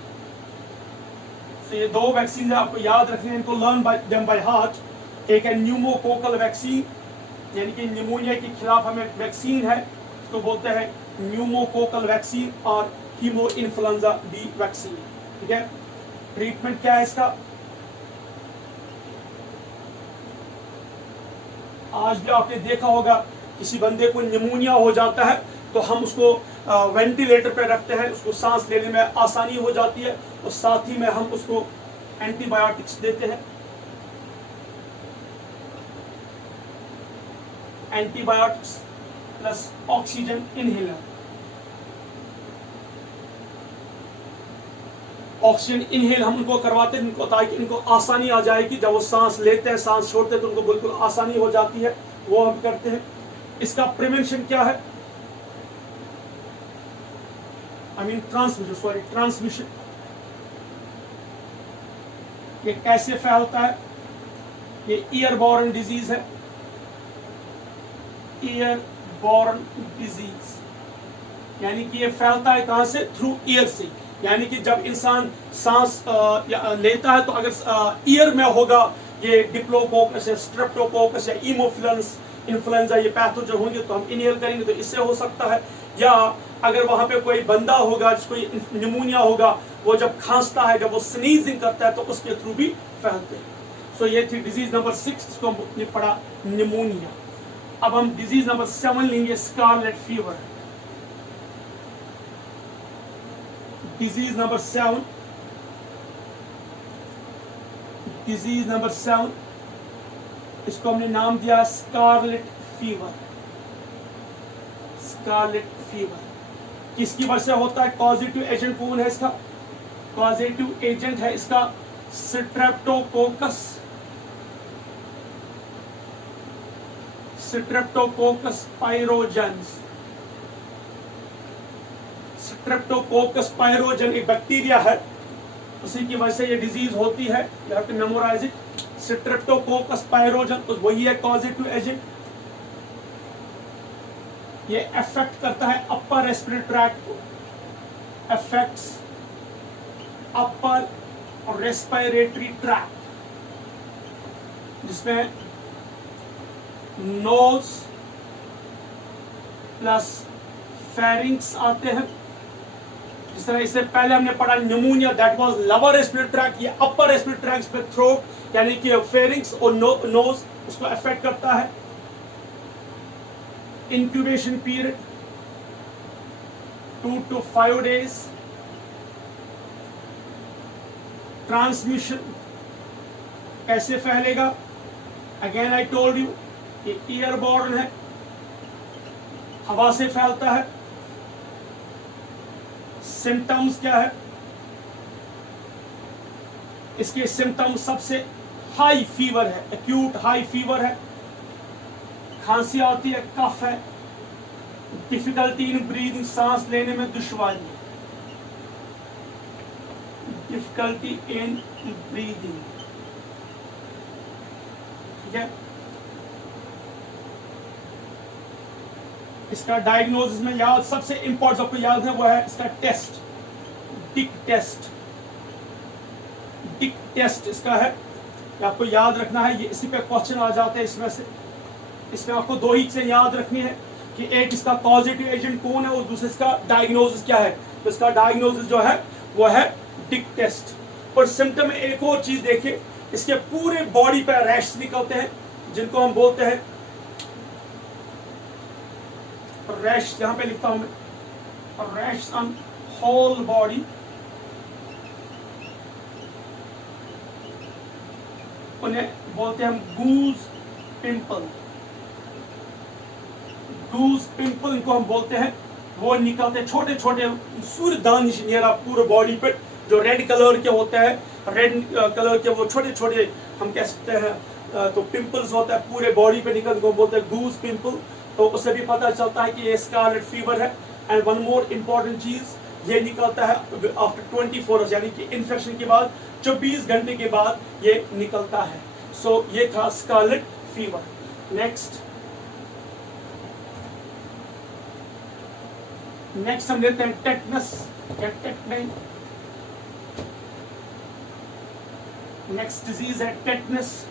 तो ये दो वैक्सीन आपको याद रखने हैं, इनको लर्न बाय हार्ट। एक है न्यूमोकोकल वैक्सीन, यानी कि निमोनिया के खिलाफ हमें वैक्सीन है, इसको बोलते हैं न्यूमोकोकल वैक्सीन, और हीमो इन्फ्लुएंजा बी वैक्सीन। ठीक है, ट्रीटमेंट क्या है इसका, आज भी आपने देखा होगा किसी बंदे को निमोनिया हो जाता है तो हम उसको वेंटिलेटर पे रखते हैं, उसको सांस लेने में आसानी हो जाती है, और साथ ही में हम उसको एंटीबायोटिक्स देते हैं, antibiotics plus oxygen inhaler. Oxygen inhale हम उनको करवाते हैं इनको, ताकि इनको आसानी आ जाए कि जब वो सांस लेते हैं सांस छोड़ते हैं तो उनको बिल्कुल आसानी हो जाती है, वो हम करते हैं। इसका प्रिवेंशन क्या है, ट्रांसमिशन, ये कैसे फैलता है, ये ईयरबॉर्न डिजीज है, ईयरबॉर्न डिजीज, यानी कि ये फैलता है कहां से, थ्रू ईयर से, यानी कि जब इंसान सांस लेता है तो अगर ईयर में होगा ये डिप्लोकोकस या स्ट्रेप्टोकोकस या ईमोफिलस इन्फ्लुएंजा, ये पैथोजन होंगे तो हम इनहेल करेंगे तो इससे हो सकता है, या अगर वहां पे कोई बंदा होगा जिसको निमोनिया होगा, वो जब खांसता है, जब वो स्नीजिंग करता है तो उसके थ्रू भी फैलते हैं। सो ये थी डिजीज नंबर 6, इसको हमने पढ़ा निमोनिया। अब हम डिजीज नंबर 7 लेंगे, scarlet fever. Disease number 7, disease number 7, इसको हमने नाम दिया स्कारलेट फीवर। स्कारलेट फीवर किसकी वजह से होता है, कॉजेटिव एजेंट कौन है इसका, कॉजेटिव एजेंट है इसका स्ट्रेप्टोकोकस, स्ट्रेप्टोकोकस पाइरोजेंस। स्ट्रेप्टोकोकस पाइरोजन एक बैक्टीरिया है, उसी की वजह से ये डिजीज होती है, you have to memorise it. Streptococcus pyogenes वही है कॉजेटिव एजेंट, ये अफेक्ट करता है अपर रेस्पिरेटरी ट्रैक्ट को, अफेक्ट्स अपर रेस्पिरेटरी ट्रैक्ट, जिसमें नोज प्लस फेरिंग्स आते हैं। जिस तरह इससे पहले हमने पढ़ा pneumonia, that was lower respiratory tract, ये अपर रेस्पिरेटरी ट्रैक्ट में थ्रोट यानी कि फेरिंग्स और नोज उसको अफेक्ट करता है। Incubation period 2 to 5 days। Transmission कैसे फैलेगा, अगेन आई टोल्ड यू ये एयरबॉर्न है, हवा से फैलता है। सिम्टम्स क्या है इसके? सिम्टम्स सबसे हाई फीवर है, एक्यूट हाई फीवर है, खांसी आती है, कफ है, डिफिकल्टी इन ब्रीदिंग, सांस लेने में दुश्वारी है, डिफिकल्टी इन ब्रीदिंग, ठीक है। इसका डायग्नोसिस में याद, सबसे इंपॉर्टेंट आपको याद है वो है इसका test, Dick test. Dick test इसका है, आपको याद रखना है, ये इसी पे क्वेश्चन आ जाते हैं इसमें से। इसमें आपको दो ही चीजें याद रखनी है कि एक इसका कॉजेटिव एजेंट कौन है और दूसरे इसका डायग्नोसिस क्या है। तो इसका डायग्नोसिस जो है वो है डिक टेस्ट। और सिम्टम में एक और चीज देखिए, इसके पूरे बॉडी पे रैश निकलते हैं जिनको हम बोलते हैं रैश, यहां पे लिखता हूं मैं, रैश ऑन होल बॉडी। उन्हें बोलते हैं हम गूज पिंपल, गूज पिंपल इनको हम बोलते हैं। वो निकलते छोटे छोटे सूर्यदानिश नियरा पूरे बॉडी पे, जो रेड कलर के होते हैं, रेड कलर के वो छोटे छोटे हम कह सकते हैं तो पिंपल्स होता है पूरे बॉडी पे निकल, को बोलते हैं गूज पिंपल। तो उससे भी पता चलता है कि ये स्कारलेट फीवर है। एंड वन मोर इम्पॉर्टेंट चीज, ये निकलता है आफ्टर 24 आवर्स, यानी कि इन्फेक्शन के बाद 24 घंटे के बाद ये निकलता है। सो ये था स्कारलेट फीवर। नेक्स्ट हम लेते हैं टेटनस या टेटनाइन। नेक्स्ट डिजीज है टेटनस।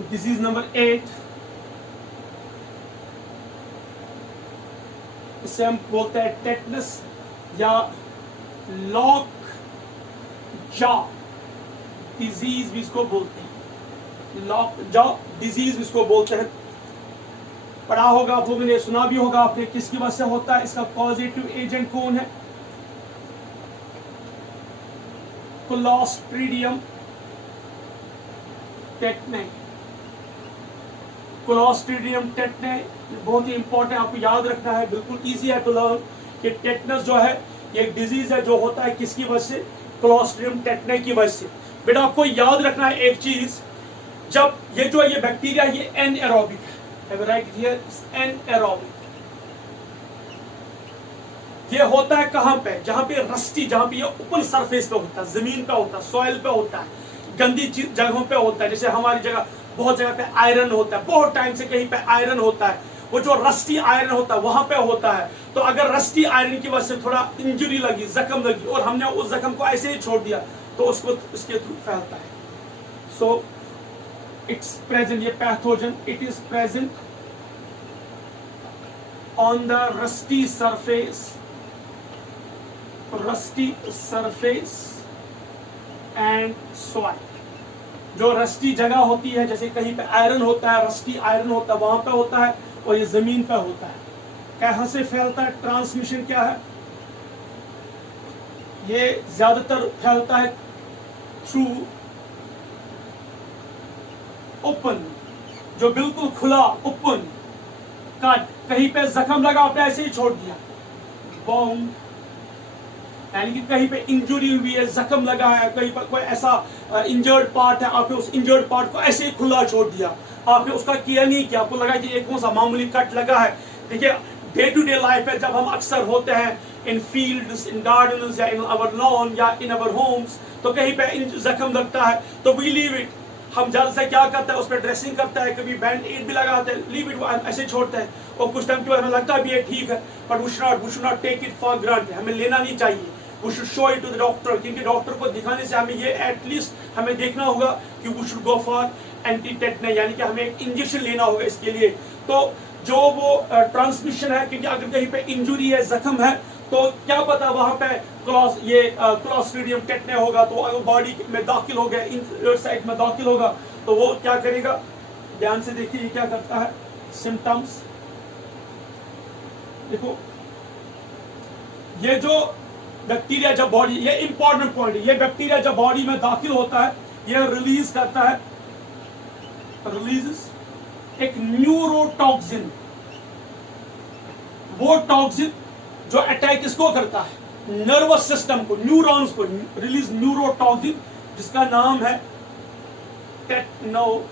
डिजीज नंबर 8, इसे हम बोलते हैं टेटनस या लॉक जॉ डिजीज भी इसको बोलते हैं, लॉक जॉ डिजीज इसको बोलते हैं। पढ़ा होगा आप लोगों ने, सुना भी होगा आपने, किसकी वजह से होता है, इसका पॉजिटिव एजेंट कौन है? क्लोस्ट्रीडियम टेटनाई। क्लोस्ट्रीडियम टेटनाई बहुत ही इंपॉर्टेंट, आपको याद रखना है, बिल्कुल इजी है टू लर्न कि टेटनस जो है ये एक डिजीज है जो होता है किसकी वजह से? क्लोस्ट्रीडियम टेटनाई की वजह से। बेटा आपको याद रखना है एक चीज, जब ये जो ये बैक्टीरिया ये एनएरोबिक है, राइट हियर एनएरोबिक, ये होता है कहां पे? जहां पे रस्टी, जहां पे ये ओपन सरफेस पे होता है, जमीन पे होता है, सॉइल पे होता है, गंदी जगहों पे होता है। जैसे हमारी जगह बहुत जगह पे आयरन होता है, बहुत टाइम से कहीं पे आयरन होता है, वो जो रस्टी आयरन होता है वहां पे होता है। तो अगर रस्टी आयरन की वजह से थोड़ा इंजरी लगी, जख्म लगी, और हमने उस जख्म को ऐसे ही छोड़ दिया, तो उसको उसके थ्रू फैलता है। सो इट्स प्रेजेंट, ये pathogen, it is present on the rusty surface and soil. जो रस्टी जगह होती है, जैसे कहीं पे आयरन होता है, रस्टी आयरन होता है, वहां पे होता है, और ये जमीन पे होता है। कहां से फैलता है? ट्रांसमिशन क्या है? ये ज्यादातर फैलता है थ्रू ओपन, जो बिल्कुल खुला ओपन कट, कहीं पे जख्म लगा आपने ऐसे ही छोड़ दिया, बाउंड, यानी कि कहीं पे इंजरी हुई है, जख्म लगा है, कहीं पर कोई ऐसा इंजर्ड पार्ट है, आपने उस इंजर्ड पार्ट को ऐसे ही खुला छोड़ दिया, आपने उसका केयर नहीं किया, आपको लगा कि एक कौन सा मामूली कट लगा है। देखिए डे टू डे लाइफ में जब हम अक्सर होते हैं इन फील्ड्स, इन गार्डन्स, या इन आवर लॉन, या इन आवर होम्स, तो कहीं पे जख्म लगता है तो वी लीव इट, हम जल्द से क्या करते हैं, उस पर ड्रेसिंग करता है, कभी बैंड एड भी लगाते हैं, लीव इट, ऐसे छोड़ते हैं, और कुछ टाइम के बाद हमें लगता भी है ठीक है, but we should not take it for granted, हमें लेना नहीं चाहिए। We should show it to the doctor, क्योंकि डॉक्टर को दिखाने से हमें ये एटलीस्ट हमें देखना होगा कि we should go for anti-tetanus, यानी कि हमें एक इंजेक्शन लेना होगा इसके लिए। तो जो वो ट्रांसमिशन है, क्योंकि अगर कहीं पे इंजुरी है, जख्म है, तो क्या पता वहां पे क्लोस्ट्रीडियम टेटनाई होगा, तो अगर बॉडी में दाखिल हो गया, इन साइड में दाखिल होगा, तो वो क्या करेगा? ध्यान से देखिए ये क्या करता है, सिम्टम्स देखो। ये जो बैक्टीरिया जब बॉडी, ये इंपॉर्टेंट पॉइंट है, ये बैक्टीरिया जब बॉडी में दाखिल होता है, ये रिलीज करता है रिलीजेस एक न्यूरोटॉक्सिन, वो टॉक्सिन जो अटैक किसको करता है, नर्वस सिस्टम को, न्यूरॉन्स को रिलीज न्यूरोटॉक्सिन, जिसका नाम है टेक्नोस्पाज्मिन।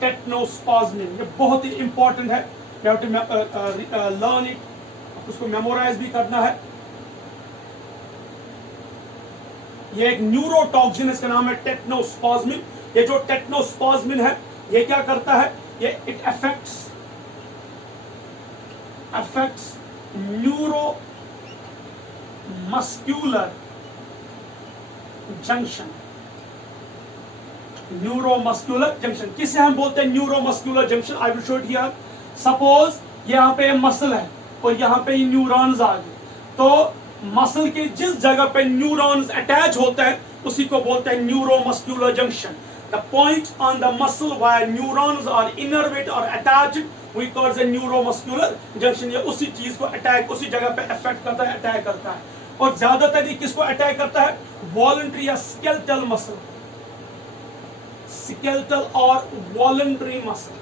टेक्नोस्पाज्मिन ये बहुत ही इंपॉर्टेंट है, you have to learn it, उसको मेमोराइज भी करना है। ये एक न्यूरोटॉक्सिन है, इसका नाम है टेक्नोस्पाज्मिन। ये जो टेक्नोस्पाज्मिन है ये क्या करता है, ये it affects neuro muscular junction. Neuromuscular junction किसे हम बोलते हैं, neuromuscular junction. I will show it here. Suppose यहाँ पे मसल है और यहाँ पे न्यूरॉन्स आ गए, तो मसल के जिस जगह पे न्यूरॉन्स अटैच होते हैं उसी को बोलते हैं neuromuscular junction. The point on the muscle where neurons are innervated or attached we call the neuromuscular junction। ये उसी चीज को अटैक, उसी जगह पे अफेक्ट करता है, अटैक करता है। और ज्यादातर ये किसको अटैक करता है, वॉलंटरी या स्केलेटल मसल, स्केलेटल और वॉलंटरी मसल।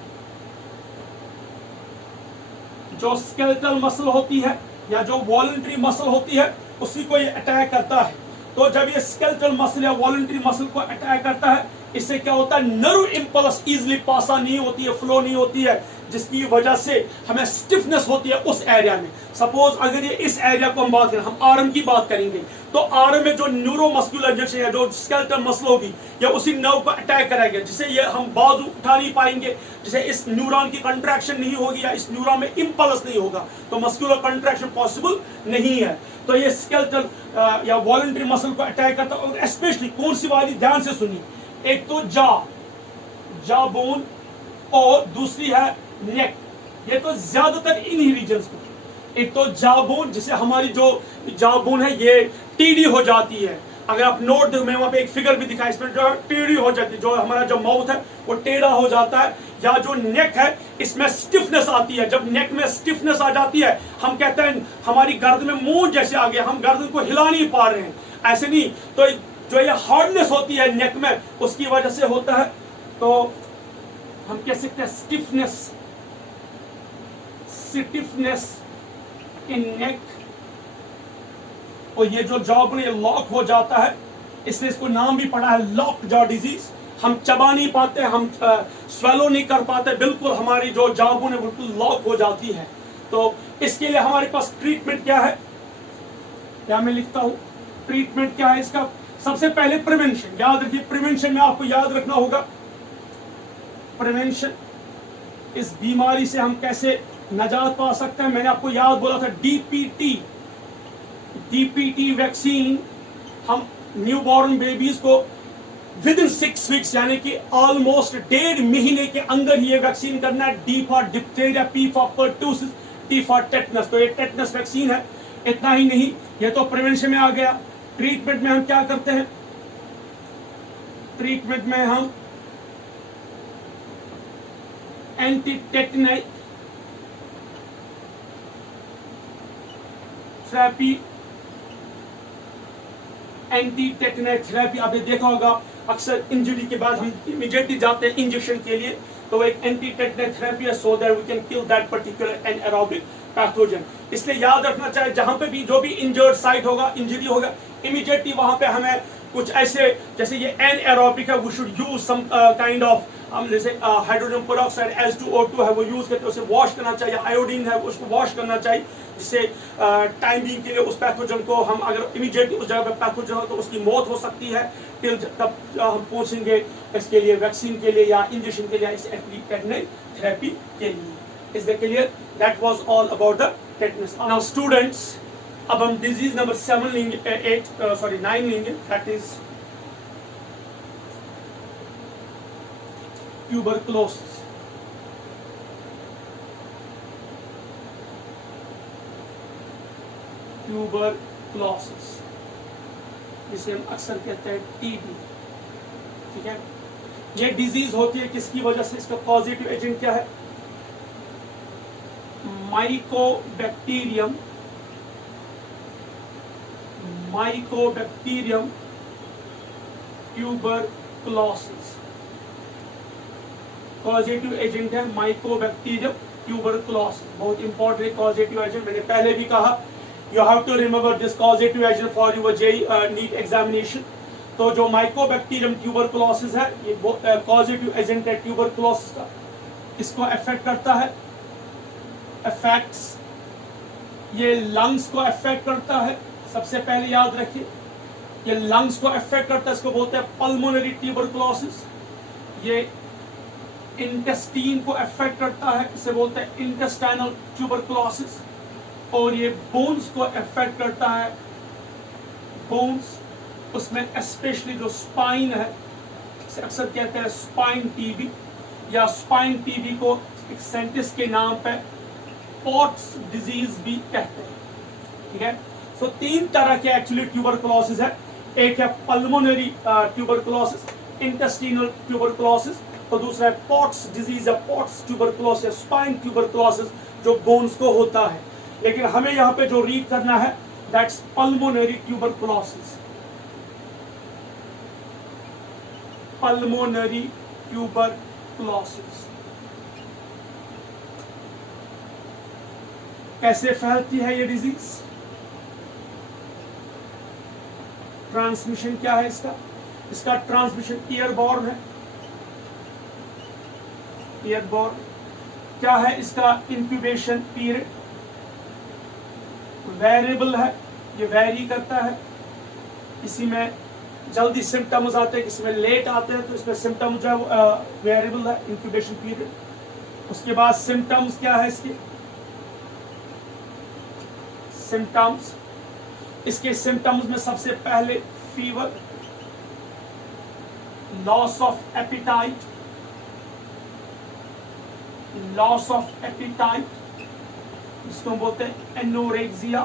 जो स्केलेटल मसल होती है या जो वॉलंटरी मसल होती है उसी को ये अटैक करता है। तो जब ये स्केलेटल मसल या वॉलंटरी मसल को अटैक करता है, इससे क्या होता है, नर्व इंपल्स इजीली पास नहीं होती है, फ्लो नहीं होती है, जिसकी वजह से हमें स्टिफनेस होती है उस एरिया में। सपोज अगर ये इस एरिया को हम बात करें, हम आर्म की बात करेंगे, तो आर्म में जो न्यूरोमस्कुलर जंक्शन है, जो स्केलेटल मसल होगी, या उसी नर्व को अटैक करेगा, जिससे ये हम बाजू उठा नहीं पाएंगे, जिसे इस न्यूरॉन की कंट्रैक्शन नहीं होगी या इस न्यूरॉन में इंपल्स नहीं होगा, तो मस्कुलर कंट्रैक्शन पॉसिबल नहीं है। तो ये स्केलेटल या वॉलंटरी मसल को अटैक करता है। और स्पेशली कौन सी वाली, ध्यान से सुनिए, एक तो जा बोन और दूसरी है नेक। ये तो ज्यादातर इन्हीं रीजन्स को, एक तो जा बोन, जिसे हमारी जो जा बोन है ये टीडी हो जाती है। अगर आप नोट दो, मैं वहां पे एक फिगर भी दिखाई, इसमें जो टीडी हो जाती है, जो हमारा जो माउथ है वो टेढ़ा हो जाता है। या जो नेक है इसमें स्टिफनेस आती है। जब नेक में स्टिफनेस आ जाती है, हम कहते हैं हमारी गर्दन में मोच जैसे आ गया, हम गर्दन को हिला नहीं पा रहे हैं, ऐसे नहीं। तो जो ये हार्डनेस होती है नेक में, उसकी वजह से होता है। तो हम कह सकते हैं स्टिफनेस इन नेक। और ये जो जॉ बोन ये लॉक हो जाता है, इसलिए इसको नाम भी पड़ा है लॉक जॉ डिजीज। हम चबा नहीं पाते, हम स्वेलो नहीं कर पाते, बिल्कुल हमारी जो जॉ बोन है बिल्कुल लॉक हो जाती है। तो इसके लिए हमारे पास ट्रीटमेंट क्या है, क्या मैं लिखता हूं, ट्रीटमेंट क्या है इसका। सबसे पहले प्रिवेंशन, याद रखिए, प्रिवेंशन में आपको याद रखना होगा, प्रिवेंशन, इस बीमारी से हम कैसे निजात पा सकते हैं। मैंने आपको याद बोला था डीपीटी वैक्सीन, हम न्यूबॉर्न बेबीज को विद इन 6 वीक्स यानी कि ऑलमोस्ट 1.5 महीने के अंदर ही ये वैक्सीन करना है। D for diphtheria, P for pertussis, T for tetanus. तो ये टेटनस वैक्सीन है। इतना ही नहीं, ये तो प्रिवेंशन में आ गया। ट्रीटमेंट में हम क्या करते हैं, ट्रीटमेंट में हम anti tetany therapy, anti tetany therapy आपने देखा होगा, अक्सर इंजरी के बाद हम इमीडिएटली जाते हैं इंजेक्शन के लिए। तो एक एंटी टेटनाई थेरेपी है, so that we can kill that particular anaerobic pathogen. इसलिए याद रखना चाहिए, जहां पे भी जो भी इंजर्ड साइट होगा, इंजरी होगा, इमीडिएटली वहां पे हमें कुछ ऐसे, जैसे ये एनारोबिक है, we should use some kind of, हम जैसे हाइड्रोजन पेरोक्साइड H2O2 है वो यूज करते हैं, उसे वॉश करना चाहिए। आयोडीन है उसको वॉश करना चाहिए, जिससे टाइम बीइंग के लिए उस पैथोजन को हम अगर इमीडिएटली उस जगह पे पैथोजन हो तो उसकी मौत हो सकती है। टिल तब हम पहुंचेंगे इसके लिए वैक्सीन के लिए या इंजेक्शन के लिए, इस एंटी टेटनाई थेरेपी के लिए। Is the clear? That was all about the tetanus. Now students, अब हम डिजीज नंबर 9 लेंगे, दैट इज ट्यूबरकुलोसिस। ट्यूबरकुलोसिस जिसे हम अक्सर कहते हैं टीबी, ठीक है। ये डिजीज होती है किसकी वजह से, इसका पॉजिटिव एजेंट क्या है, माइकोबैक्टीरियम ट्यूबरकुलोसिस। कॉजेटिव एजेंट है माइकोबैक्टीरियम ट्यूबरकुलोसिस, बहुत इंपॉर्टेंट कॉजेटिव एजेंट। मैंने पहले भी कहा you have to remember this causative agent for your JEE NEET examination. तो जो माइकोबैक्टीरियम ट्यूबरकुलोसिस है ये कॉजेटिव एजेंट है ट्यूबरकुलोसिस का। इसको अफेक्ट करता है, अफेक्ट्स, ये लंग्स को अफेक्ट करता है। सबसे पहले याद रखिए ये लंग्स को अफेक्ट करता है, इसको बोलते हैं पल्मोनरी ट्यूबरकुलोसिस। ये इंटेस्टीन को अफेक्ट करता है, इसे बोलते हैं इंटेस्टाइनल ट्यूबरकुलोसिस। और ये बोन्स को अफेक्ट करता है, बोन्स, उसमें स्पेशली जो स्पाइन है, इसे अक्सर कहते हैं स्पाइन टीबी, या स्पाइन टीबी को एक साइंटिस्ट के नाम पे पॉट्स डिजीज भी कहते हैं। ठीक है, सो तीन तरह के एक्चुअली ट्यूबरकुलोसिस है। एक है पल्मोनरी ट्यूबरकुलोसिस, इंटेस्टिनल ट्यूबरकुलोसिस, और दूसरा है पॉट्स डिजीज या पॉट्स ट्यूबरकुलोसिस, स्पाइन ट्यूबरकुलोसिस जो बोन्स को होता है। लेकिन हमें यहाँ पे जो रीड करना है that's pulmonary tuberculosis, pulmonary tuberculosis. कैसे फैलती है ये डिजीज, ट्रांसमिशन क्या है इसका? इसका ट्रांसमिशन एयरबॉर्न है, एयरबॉर्न। क्या है इसका इंक्यूबेशन पीरियड? वेरिएबल है, ये वेरी करता है। किसी में जल्दी सिम्टम्स आते हैं, किसी में लेट आते हैं, तो इसमें सिम्टम जो है वेरिएबल है, इंक्यूबेशन पीरियड। उसके बाद सिम्टम्स क्या है इसके? सिम्टम्स, इसके सिम्टम्स में सबसे पहले fever, loss of appetite, loss of appetite जिसको बोलते हैं एनोरेक्सिया,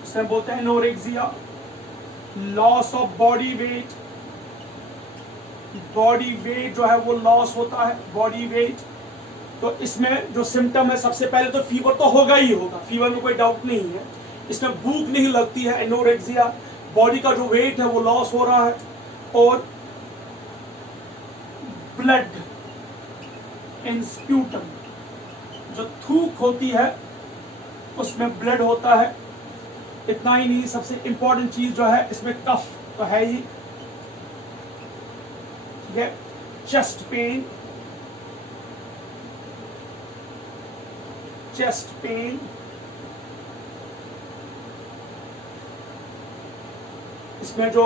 जिसे बोलते हैं anorexia. Loss of body weight, body weight जो है वो लॉस होता है, बॉडी वेट। तो इसमें जो सिम्टम है सबसे पहले तो फीवर तो होगा ही होगा, फीवर में कोई डाउट नहीं है। इसमें भूख नहीं लगती है, एनोरेक्सिया, बॉडी का जो वेट है वो लॉस हो रहा है, और ब्लड इन स्प्यूटम, जो थूक होती है उसमें ब्लड होता है। इतना ही नहीं, सबसे इंपॉर्टेंट चीज जो है इसमें कफ तो है ही, ठीक है। चेस्ट पेन, चेस्ट पेन, इसमें जो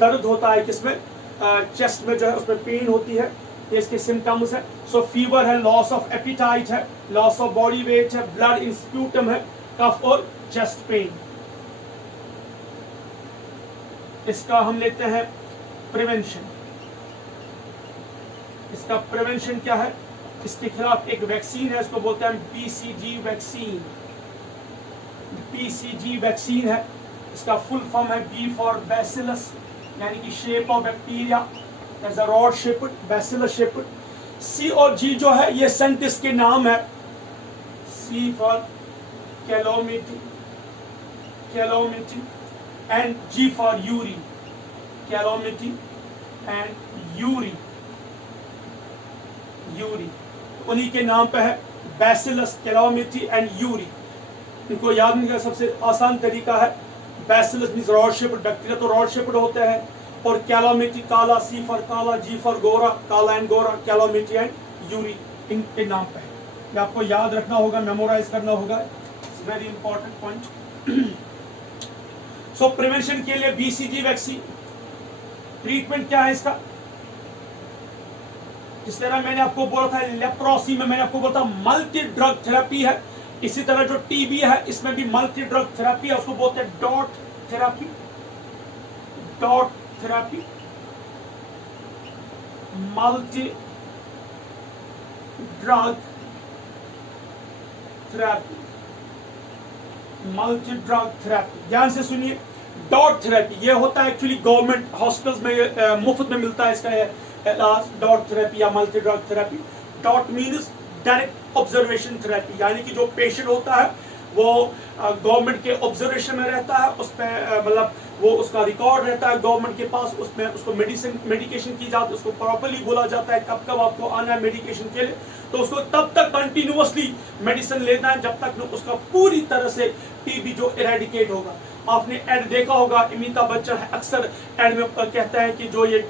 दर्द होता है किसमें, चेस्ट में जो है उसमें पेन होती है, ये इसके सिम्टम्स है। सो फीवर है, लॉस ऑफ एपिटाइट है, लॉस ऑफ बॉडी वेट है, ब्लड इन स्प्यूटम है, कफ और चेस्ट पेन। इसका हम लेते हैं प्रिवेंशन। इसका प्रिवेंशन क्या है? इसके खिलाफ एक वैक्सीन है, इसको बोलते हैं बीसीजी वैक्सीन। बीसीजी वैक्सीन है, इसका फुल फॉर्म है बी फॉर बैसिलस, यानी कि shape of bacteria, as a rod shaped, bacillus shaped. C और जी जो है ये साइंटिस्ट के नाम है, C for Calmette, Calmette, and G for Yuri, Calmette and Yuri, Yuri. उन्हीं के नाम पे है बैसिलस, कैलोमिटी एंड यूरी। इनको याद नहीं का सबसे आसान तरीका है, bacillus means rod shaped bacteria, तो रॉड शेप्ड होते हैं, और कैलोमिटी काला, सी फॉर काला, जी फॉर गोरा, काला एंड गोरा, कैलोमिटी एंड यूरी इनके नाम पे है। ये आपको याद रखना होगा, मेमोराइज करना होगा, it's very important point. So prevention के लिए बीसीजी वैक्सीन। ट्रीटमेंट क्या है इसका? इस तरह मैंने आपको बोला था लेप्रोसी में, मैंने आपको बोला था मल्टी ड्रग थेरेपी है। इसी तरह जो टीबी है इसमें भी मल्टी ड्रग थेरेपी है, उसको बोलते हैं dot therapy, dot therapy, multi drug therapy, multi drug therapy. ध्यान से सुनिए, डॉट थेरेपी ये होता है एक्चुअली गवर्नमेंट हॉस्पिटल्स में मुफ्त में मिलता है इसका इलाज, डॉट थेरेपी या multi drug therapy. Dot means direct observation therapy, यानी कि जो पेशेंट होता है वो गवर्नमेंट के ऑब्जर्वेशन में रहता है, उस पर मतलब वो उसका रिकॉर्ड रहता है गवर्नमेंट के पास, उसमें उसको मेडिकेशन की जाती है, उसको प्रॉपर्ली बोला जाता है कब कब आपको आना है मेडिकेशन के लिए, तो उसको तब तक कंटिन्यूअसली मेडिसिन लेना है जब तक उसका पूरी तरह से टीबी जो इरेडिकेट होगा। आपने एड देखा होगा, अमिताभ बच्चन अक्सर एड में कहता है कि जो ये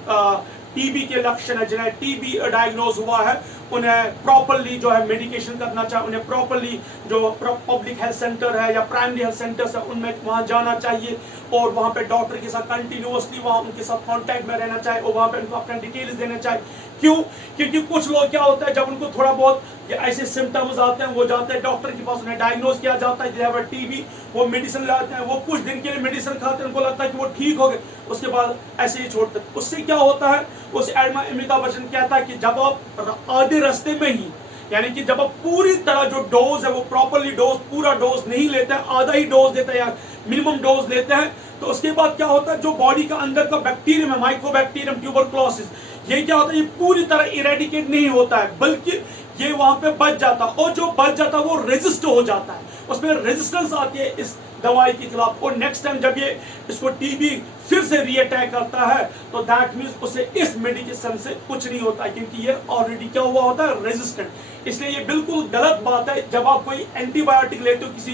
टीबी के लक्षण है, जिन्हें टीबी डायग्नोज हुआ है, उन्हें प्रॉपर्ली जो है मेडिकेशन करना चाहिए, उन्हें प्रॉपर्ली जो पब्लिक हेल्थ सेंटर है या प्राइमरी हेल्थ सेंटर्स है उनमें वहां जाना चाहिए और वहां पे डॉक्टर के साथ कंटिन्यूअसली वहां उनके साथ कांटेक्ट में रहना चाहिए और वहां पे उनको अपना डिटेल्स देना चाहिए। क्यों? क्योंकि कुछ लोग क्या होता है, जब उनको थोड़ा बहुत ऐसे सिम्टम्स आते हैं, वो जाते हैं डॉक्टर के पास, उन्हें डायग्नोज किया जाता है टीबी, वो मेडिसिन लाते हैं, वो कुछ दिन के लिए मेडिसिन खाते हैं, उनको लगता है कि वो ठीक हो गए, उसके बाद ऐसे ही छोड़ते हैं। उससे क्या होता है, उस एड में अमिताभ बच्चन कहता है कि जब आप आधे रास्ते में ही, यानी कि जब आप पूरी तरह जो डोज है वो प्रॉपर्ली डोज, पूरा डोज नहीं लेते हैं, आधा ही डोज देते हैं या मिनिमम डोज लेते हैं, तो उसके बाद क्या होता है, जो बॉडी का अंदर का बैक्टीरियम है, माइक्रोबैक्टीरियम ट्यूबरक्लोसिस, ये क्या होता है, ये पूरी तरह इरेडिकेट नहीं होता है, बल्कि ये वहां पे बच जाता है, और जो बच जाता है वो रेजिस्ट हो जाता है, उसमें रेजिस्टेंस आती है इस दवाई के खिलाफ, और नेक्स्ट टाइम जब ये इसको टीबी फिर से रीअटैक करता है तो दैट मींस उसे इस मेडिकेशन से कुछ नहीं होता है, क्योंकि ये ऑलरेडी क्या हुआ होता है, रेजिस्टेंट। इसलिए ये बिल्कुल गलत बात है। जब आप कोई एंटीबायोटिक लेते हो, किसी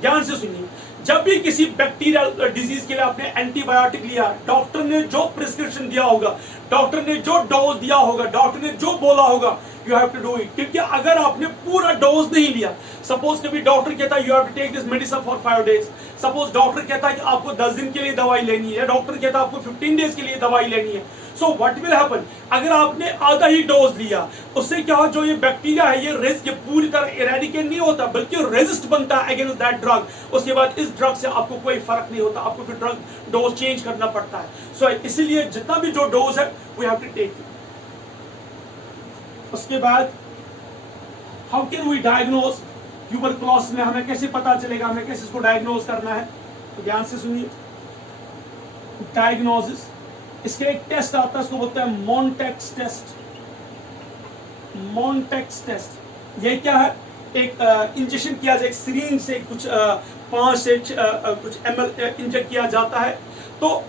ध्यान से सुनिए, जब भी किसी बैक्टीरियल डिजीज के लिए आपने एंटीबायोटिक लिया, डॉक्टर ने जो प्रिस्क्रिप्शन दिया होगा, डॉक्टर ने जो डोज दिया होगा, डॉक्टर ने जो बोला होगा, you have to do it. क्योंकि अगर आपने पूरा डोज नहीं लिया, सपोज कभी डॉक्टर कहता है you have to take this medicine for 5 days, suppose doctor कहता है कि आपको 10 दिन के लिए दवाई लेनी है, डॉक्टर कहता है आपको 15 डेज के लिए दवाई लेनी है, सो व्हाट विल हैपन, अगर आपने आधा ही डोज लिया, उससे क्या हो, जो ये बैक्टीरिया है ये पूरी तरह इरेडिकेट नहीं होता, बल्कि रेजिस्ट बनता है अगेंस्ट दैट ड्रग। उसके बाद इस ड्रग से आपको कोई फर्क नहीं होता, आपको फिर ड्रग डोज चेंज करना पड़ता है। सो इसीलिए जितना भी जो डोज है वी हैव टू टेक। उसके बाद how can we diagnose tuberculosis में, हमें कैसे पता चलेगा, हमें कैसे इसको डायग्नोज करना है, तो ध्यान से सुनिए। डायग्नोसिस, इसके एक टेस्ट आता है, उसको बोलते हैं मॉन्टेक्स टेस्ट। मॉन्टेक्स टेस्ट ये क्या है, एक इंजेक्शन किया जाए, एक सिरिंज से कुछ 5 से कुछ ml इंजेक्ट किया जाता है, तो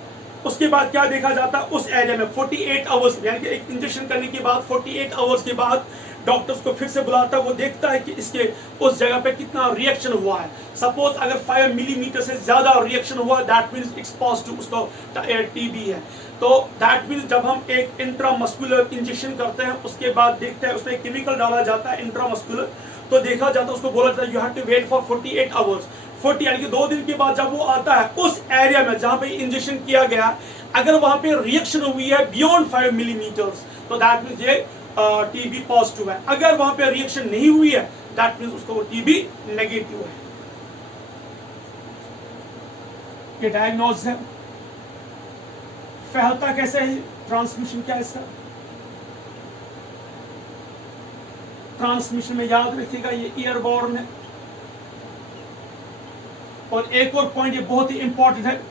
उसके बाद क्या देखा जाता है, उस एरिया में 48 आवर्स, यानी कि एक इंजेक्शन करने के बाद 48 आवर्स के बाद डॉक्टर्स को फिर से बुलाता है, वो देखता है कि इसके उस जगह पे कितना रिएक्शन हुआ है। सपोज अगर 5 मिलीमीटर से ज्यादा रिएक्शन हुआ, दैट मींस इट्स पॉजिटिव, उसको टीबी है। तो दैट मींस जब हम एक इंट्रामस्कुलर इंजेक्शन करते हैं, उसके बाद देखते हैं उसमें केमिकल डाला जाता है इंट्रामस्कुलर, तो देखा जाता है, उसको बोला जाता है you have to wait for 48 hours. 40 यानी कि 2 दिन के बाद जब वो आता है उस एरिया में जहां पे इंजेक्शन किया गया, अगर वहां पे रिएक्शन हुई है बियॉन्ड 5 मिलीमीटर्स, तो दैट मींस ये टीबी पॉजिटिव है। अगर वहां पे रिएक्शन नहीं हुई है, दैट मींस उसको टीबी नेगेटिव है। ये डायग्नोसिस है। फैलता कैसे है, ट्रांसमिशन क्या है इसका, ट्रांसमिशन में याद रखिएगा ये एयरबॉर्न है। और एक और पॉइंट ये बहुत ही इंपॉर्टेंट है,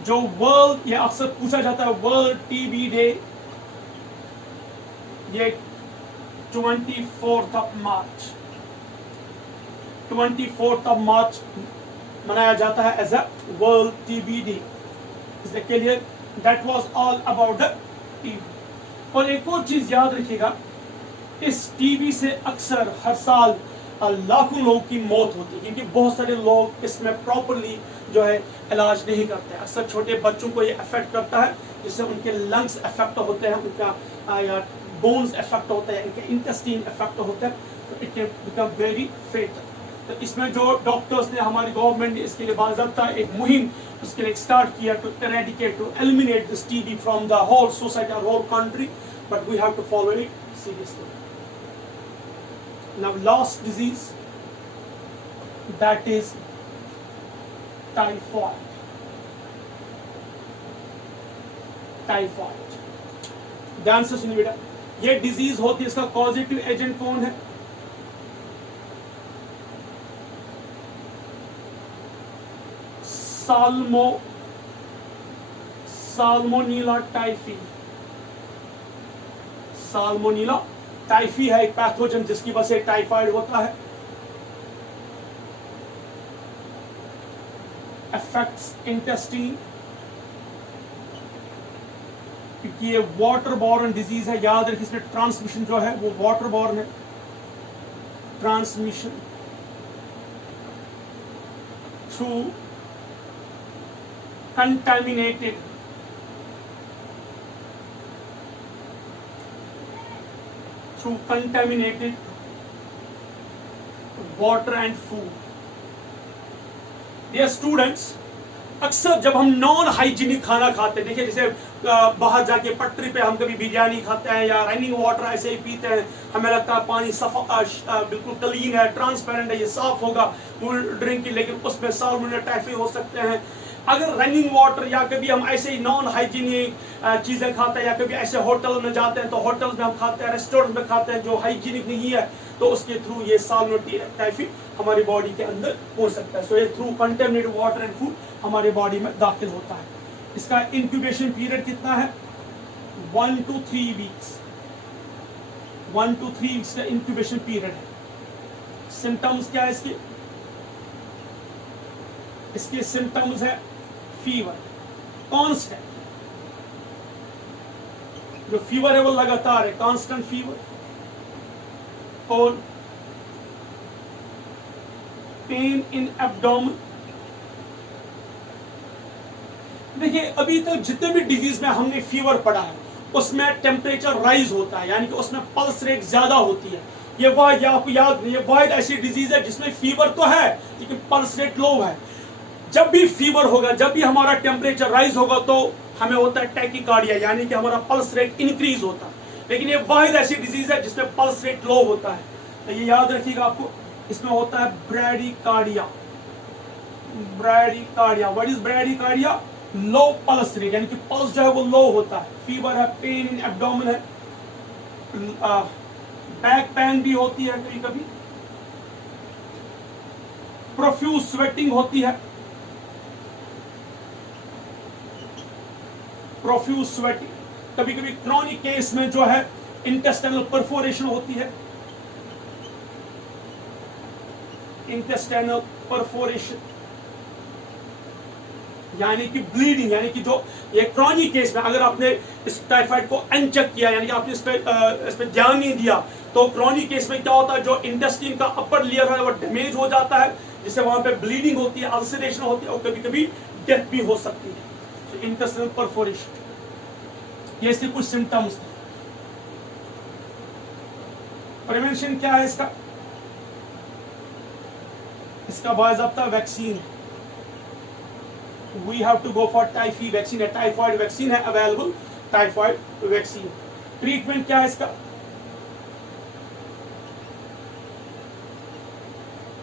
जो वर्ल्ड, ये अक्सर पूछा जाता है, वर्ल्ड टीबी डे, ये 24 मार्च 24 मार्च मनाया जाता है as a world TB day. Is the clear, that was all about the TB. और एक और चीज याद रखिएगा, इस टीबी से अक्सर हर साल लाखों लोगों की मौत होती है, क्योंकि बहुत सारे लोग इसमें प्रॉपरली जो है इलाज नहीं करते। अक्सर छोटे बच्चों को ये अफेक्ट करता है, जिससे उनके लंग्स अफेक्ट होते हैं, उनका या बोन्स अफेक्ट होते हैं, इनके इंटेस्टाइन अफेक्ट होते हैं, तो it can become very fatal. तो इसमें जो डॉक्टर्स ने, हमारी गवर्नमेंट ने इसके लिए बाज़ाब्ता एक मुहिम उसके लिए स्टार्ट किया, to eradicate, to eliminate this TB from the whole society और whole country, but we have to follow it seriously. Now last disease, that is typhoid. Typhoid, ध्यान से सुनिए बेटा, ये डिजीज होती है, इसका कॉजेटिव एजेंट कौन है, साल्मोनेला टाइफी। साल्मोनेला टाइफी है एक पैथोजन जिसकी वजह से टाइफाइड होता है। अफेक्ट्स इंटेस्टाइन, क्योंकि ये वाटर बॉर्न डिजीज है, याद रखिए इसमें ट्रांसमिशन जो है वो वाटर बॉर्न है, transmission through contaminated water and food. Dear students, अक्सर जब हम नॉन हाइजीनिक खाना खाते हैं, देखिए जैसे बाहर जाके पटरी पे हम कभी बिरयानी खाते हैं या रनिंग वाटर ऐसे ही पीते हैं, हमें लगता है पानी सफा बिल्कुल क्लीन है, ट्रांसपेरेंट है, ये साफ होगा ड्रिंक की, लेकिन उसमें साल्मोनेला टाइफी हो सकते हैं। अगर रनिंग वाटर या कभी हम ऐसे ही नॉन हाइजीनिक चीजें खाते हैं या कभी ऐसे होटल में जाते हैं तो होटल्स में हम खाते हैं, रेस्टोरेंट में खाते हैं जो हाइजीनिक नहीं है, तो उसके थ्रू ये साल्मोनेला टाइफी हमारी बॉडी के अंदर पहुंच सकता है। सो ये through contaminated water and food हमारे बॉडी में दाखिल होता है। इसका इंक्यूबेशन पीरियड कितना है? 1 to 3 वीक्स। 1 to 3 वीक्स का इंक्यूबेशन पीरियड है। सिम्टम्स क्या है इसके? इसके सिम्टम्स है फीवर, कांस्टेंट, जो फीवर है वो लगातार है, कांस्टेंट फीवर, और पेन इन एब्डोमेन। देखिए अभी तक जितने भी डिजीज में हमने फीवर पढ़ा है उसमें टेम्परेचर राइज होता है, यानी कि उसमें पल्स रेट ज्यादा होती है। ये वाइड, आपको याद नहीं, ये वाइड ऐसी डिजीज है जिसमें फीवर तो है लेकिन पल्स रेट लो है। जब भी फीवर होगा, जब भी हमारा टेम्परेचर राइज होगा तो हमें होता है टैकीकार्डिया, यानी कि हमारा पल्स रेट इंक्रीज होता है। लेकिन ये वाहिद ऐसी डिजीज है जिसमें पल्स रेट लो होता है, तो ये याद रखिएगा आपको। इसमें होता है bradycardia. Bradycardia, what is bradycardia? Low pulse rate, यानी कि पल्स जो है वो लो होता है। फीवर है, पेन इन एब्डोमेन है, बैक पेन भी होती है कभी कभी, प्रोफ्यूज स्वेटिंग होती है, प्रोफ्यूज स्वेटिंग। कभी कभी क्रॉनिक केस में जो है इंटेस्टाइनल परफोरेशन होती है, इंटेस्टाइनल परफोरेशन यानी कि ब्लीडिंग, यानी कि जो ये क्रॉनिक केस में अगर आपने इस टाइफाइड को अनचेक किया, यानी कि आपने इस पे ध्यान नहीं दिया, तो क्रॉनिक केस में क्या होता है, जो इंटेस्टाइन का अपर लेयर है वो डैमेज हो जाता है, जिससे वहां पे ब्लीडिंग होती है, अल्सरेशन होती है और कभी कभी डेथ भी हो सकती है। तो इंटेस्टाइनल परफोरेशन, ये इसके कुछ सिम्टम्स हैं। प्रिवेंशन क्या है इसका? इसका बाज़ाब्ता वैक्सीन है। We have to go for typhi vaccine है, टाइफॉइड वैक्सीन है अवेलेबल, टाइफॉइड वैक्सीन। ट्रीटमेंट क्या है इसका?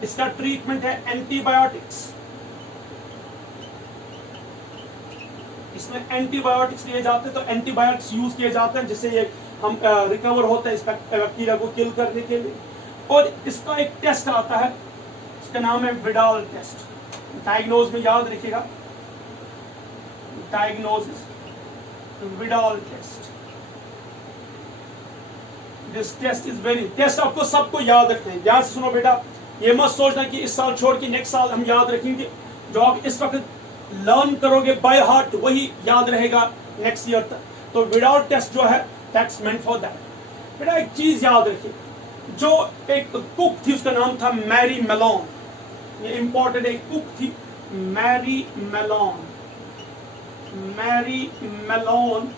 इसका ट्रीटमेंट है एंटीबायोटिक्स। इसमें एंटीबायोटिक्स लिए जाते हैं, तो एंटीबायोटिक्स यूज किए जाते हैं जिससे ये हम रिकवर होते हैं इस बैक्टीरिया को किल करने के लिए। और इसका एक टेस्ट आता है, इसका नाम है विडाल टेस्ट। डायग्नोज में याद रखिएगा, diagnosis Widal test. This test is very, test आपको सबको याद रखना है। ध्यान से सुनो बेटा, ये मत सोचना कि इस साल छोड़ के नेक्स्ट साल हम याद रखेंगे। जो आप इस वक्त लर्न करोगे बाय हार्ट वही याद रहेगा नेक्स्ट ईयर तक। तो विडाल टेस्ट जो है दैट्स मेंट फॉर दैट। बेटा एक चीज याद रखिए, जो एक कुक थी उसका नाम था मैरी मेलोन। ये इंपॉर्टेंट, एक कुक थी मैरी मेलोन। मैरी मेलोन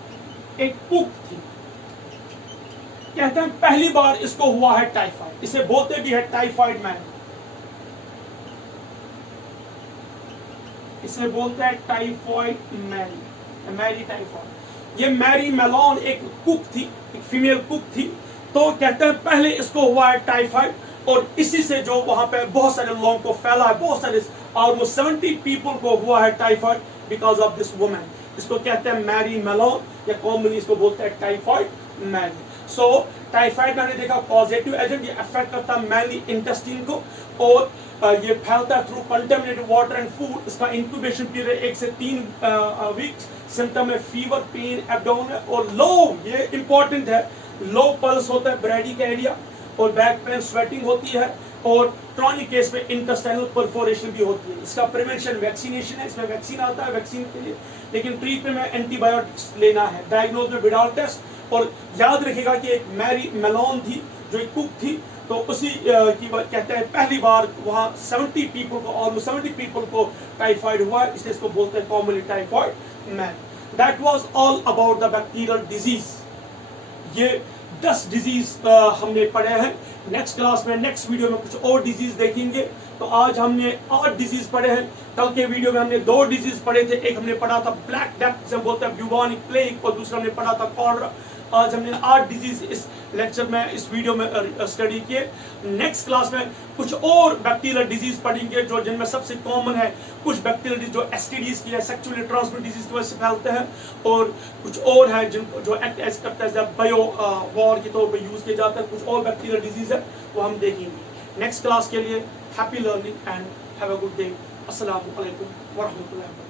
एक कुक थी। कहते हैं पहली बार इसको हुआ है टाइफाइड, इसे बोलते भी है टाइफाइड मैन, इसे बोलते हैं टाइफाइड मैरी, मैरी टाइफाइड। ये मैरी मेलोन एक कुक थी, एक फीमेल कुक थी। तो कहते हैं पहले इसको हुआ है टाइफाइड, और इसी से जो वहां पे बहुत सारे लोगों को फैला है, बहुत सारे ऑलमोस्ट 70 पीपल को हुआ है typhoid because of this woman. इसको कहते हैं मैरी मेलोन, या कॉमनली इसको बोलते हैं टाइफाइड मैरी। सो टाइफाइड मैंने देखा पॉजिटिव एजेंट, ये अफेक्ट करता है मैनली इंटेस्टाइन को, और ये फैलता है through contaminated water and food. इसका इंक्यूबेशन पीरियड 1 से 3 वीक्स। सिम्टम है फीवर, पेन, एब्डोमेन और लो, ये इंपॉर्टेंट है, लो पल्स होता है ब्रैडीकार्डिया, और बैक पेन, स्वेटिंग होती है, और क्रॉनिक केस में इंटेस्टाइनल परफोरेशन भी होती है। इसका प्रिवेंशन वैक्सीनेशन है, इसमें वैक्सीन आता है वैक्सीन के लिए, लेकिन ट्रीटमेंट में एंटीबायोटिक्स लेना है। डायग्नोज में विडाल टेस्ट। और याद रखिएगा कि एक मैरी मेलोन थी जो एक कुक थी, तो उसी की कहते हैं पहली बार वहाँ 70 पीपल को, ऑलमोस्ट 70 पीपल को टाइफाइड हुआ, इसलिए इसको बोलते हैं commonly typhoid man. That was all about the bacterial disease. ये 10 डिजीज हमने पढ़े हैं। नेक्स्ट क्लास में, नेक्स्ट वीडियो में कुछ और डिजीज देखेंगे। तो आज हमने 8 डिजीज पढ़े हैं। कल के वीडियो में हमने 2 डिजीज पढ़े थे। एक हमने पढ़ा था ब्लैक डेथ जिसे बोलते हैं ब्यूबोनिक प्लेग, और दूसरा हमने पढ़ा था कॉलरा। आज हमने 8 डिजीज इस लेक्चर में, इस वीडियो में स्टडी किए। नेक्स्ट क्लास में कुछ और बैक्टीरियल डिजीज पढ़ेंगे जो जिनमें सबसे कॉमन है कुछ बैक्टीरियल डिजीज जो एसटीडीज की है, सेक्सुअली ट्रांसमिटेड डिजीज की वजह से फैलते हैं, और कुछ और है जिनको जो एक्ट एज करता है बायो वॉर के तौर पर यूज किया जाता है। कुछ और बैक्टीरियल डिजीज है वो हम देखेंगे। नेक्स्ट क्लास के लिए happy learning and have a good day. अस्सलामु अलैकुम व रहमतुल्लाहि व बरकातहू।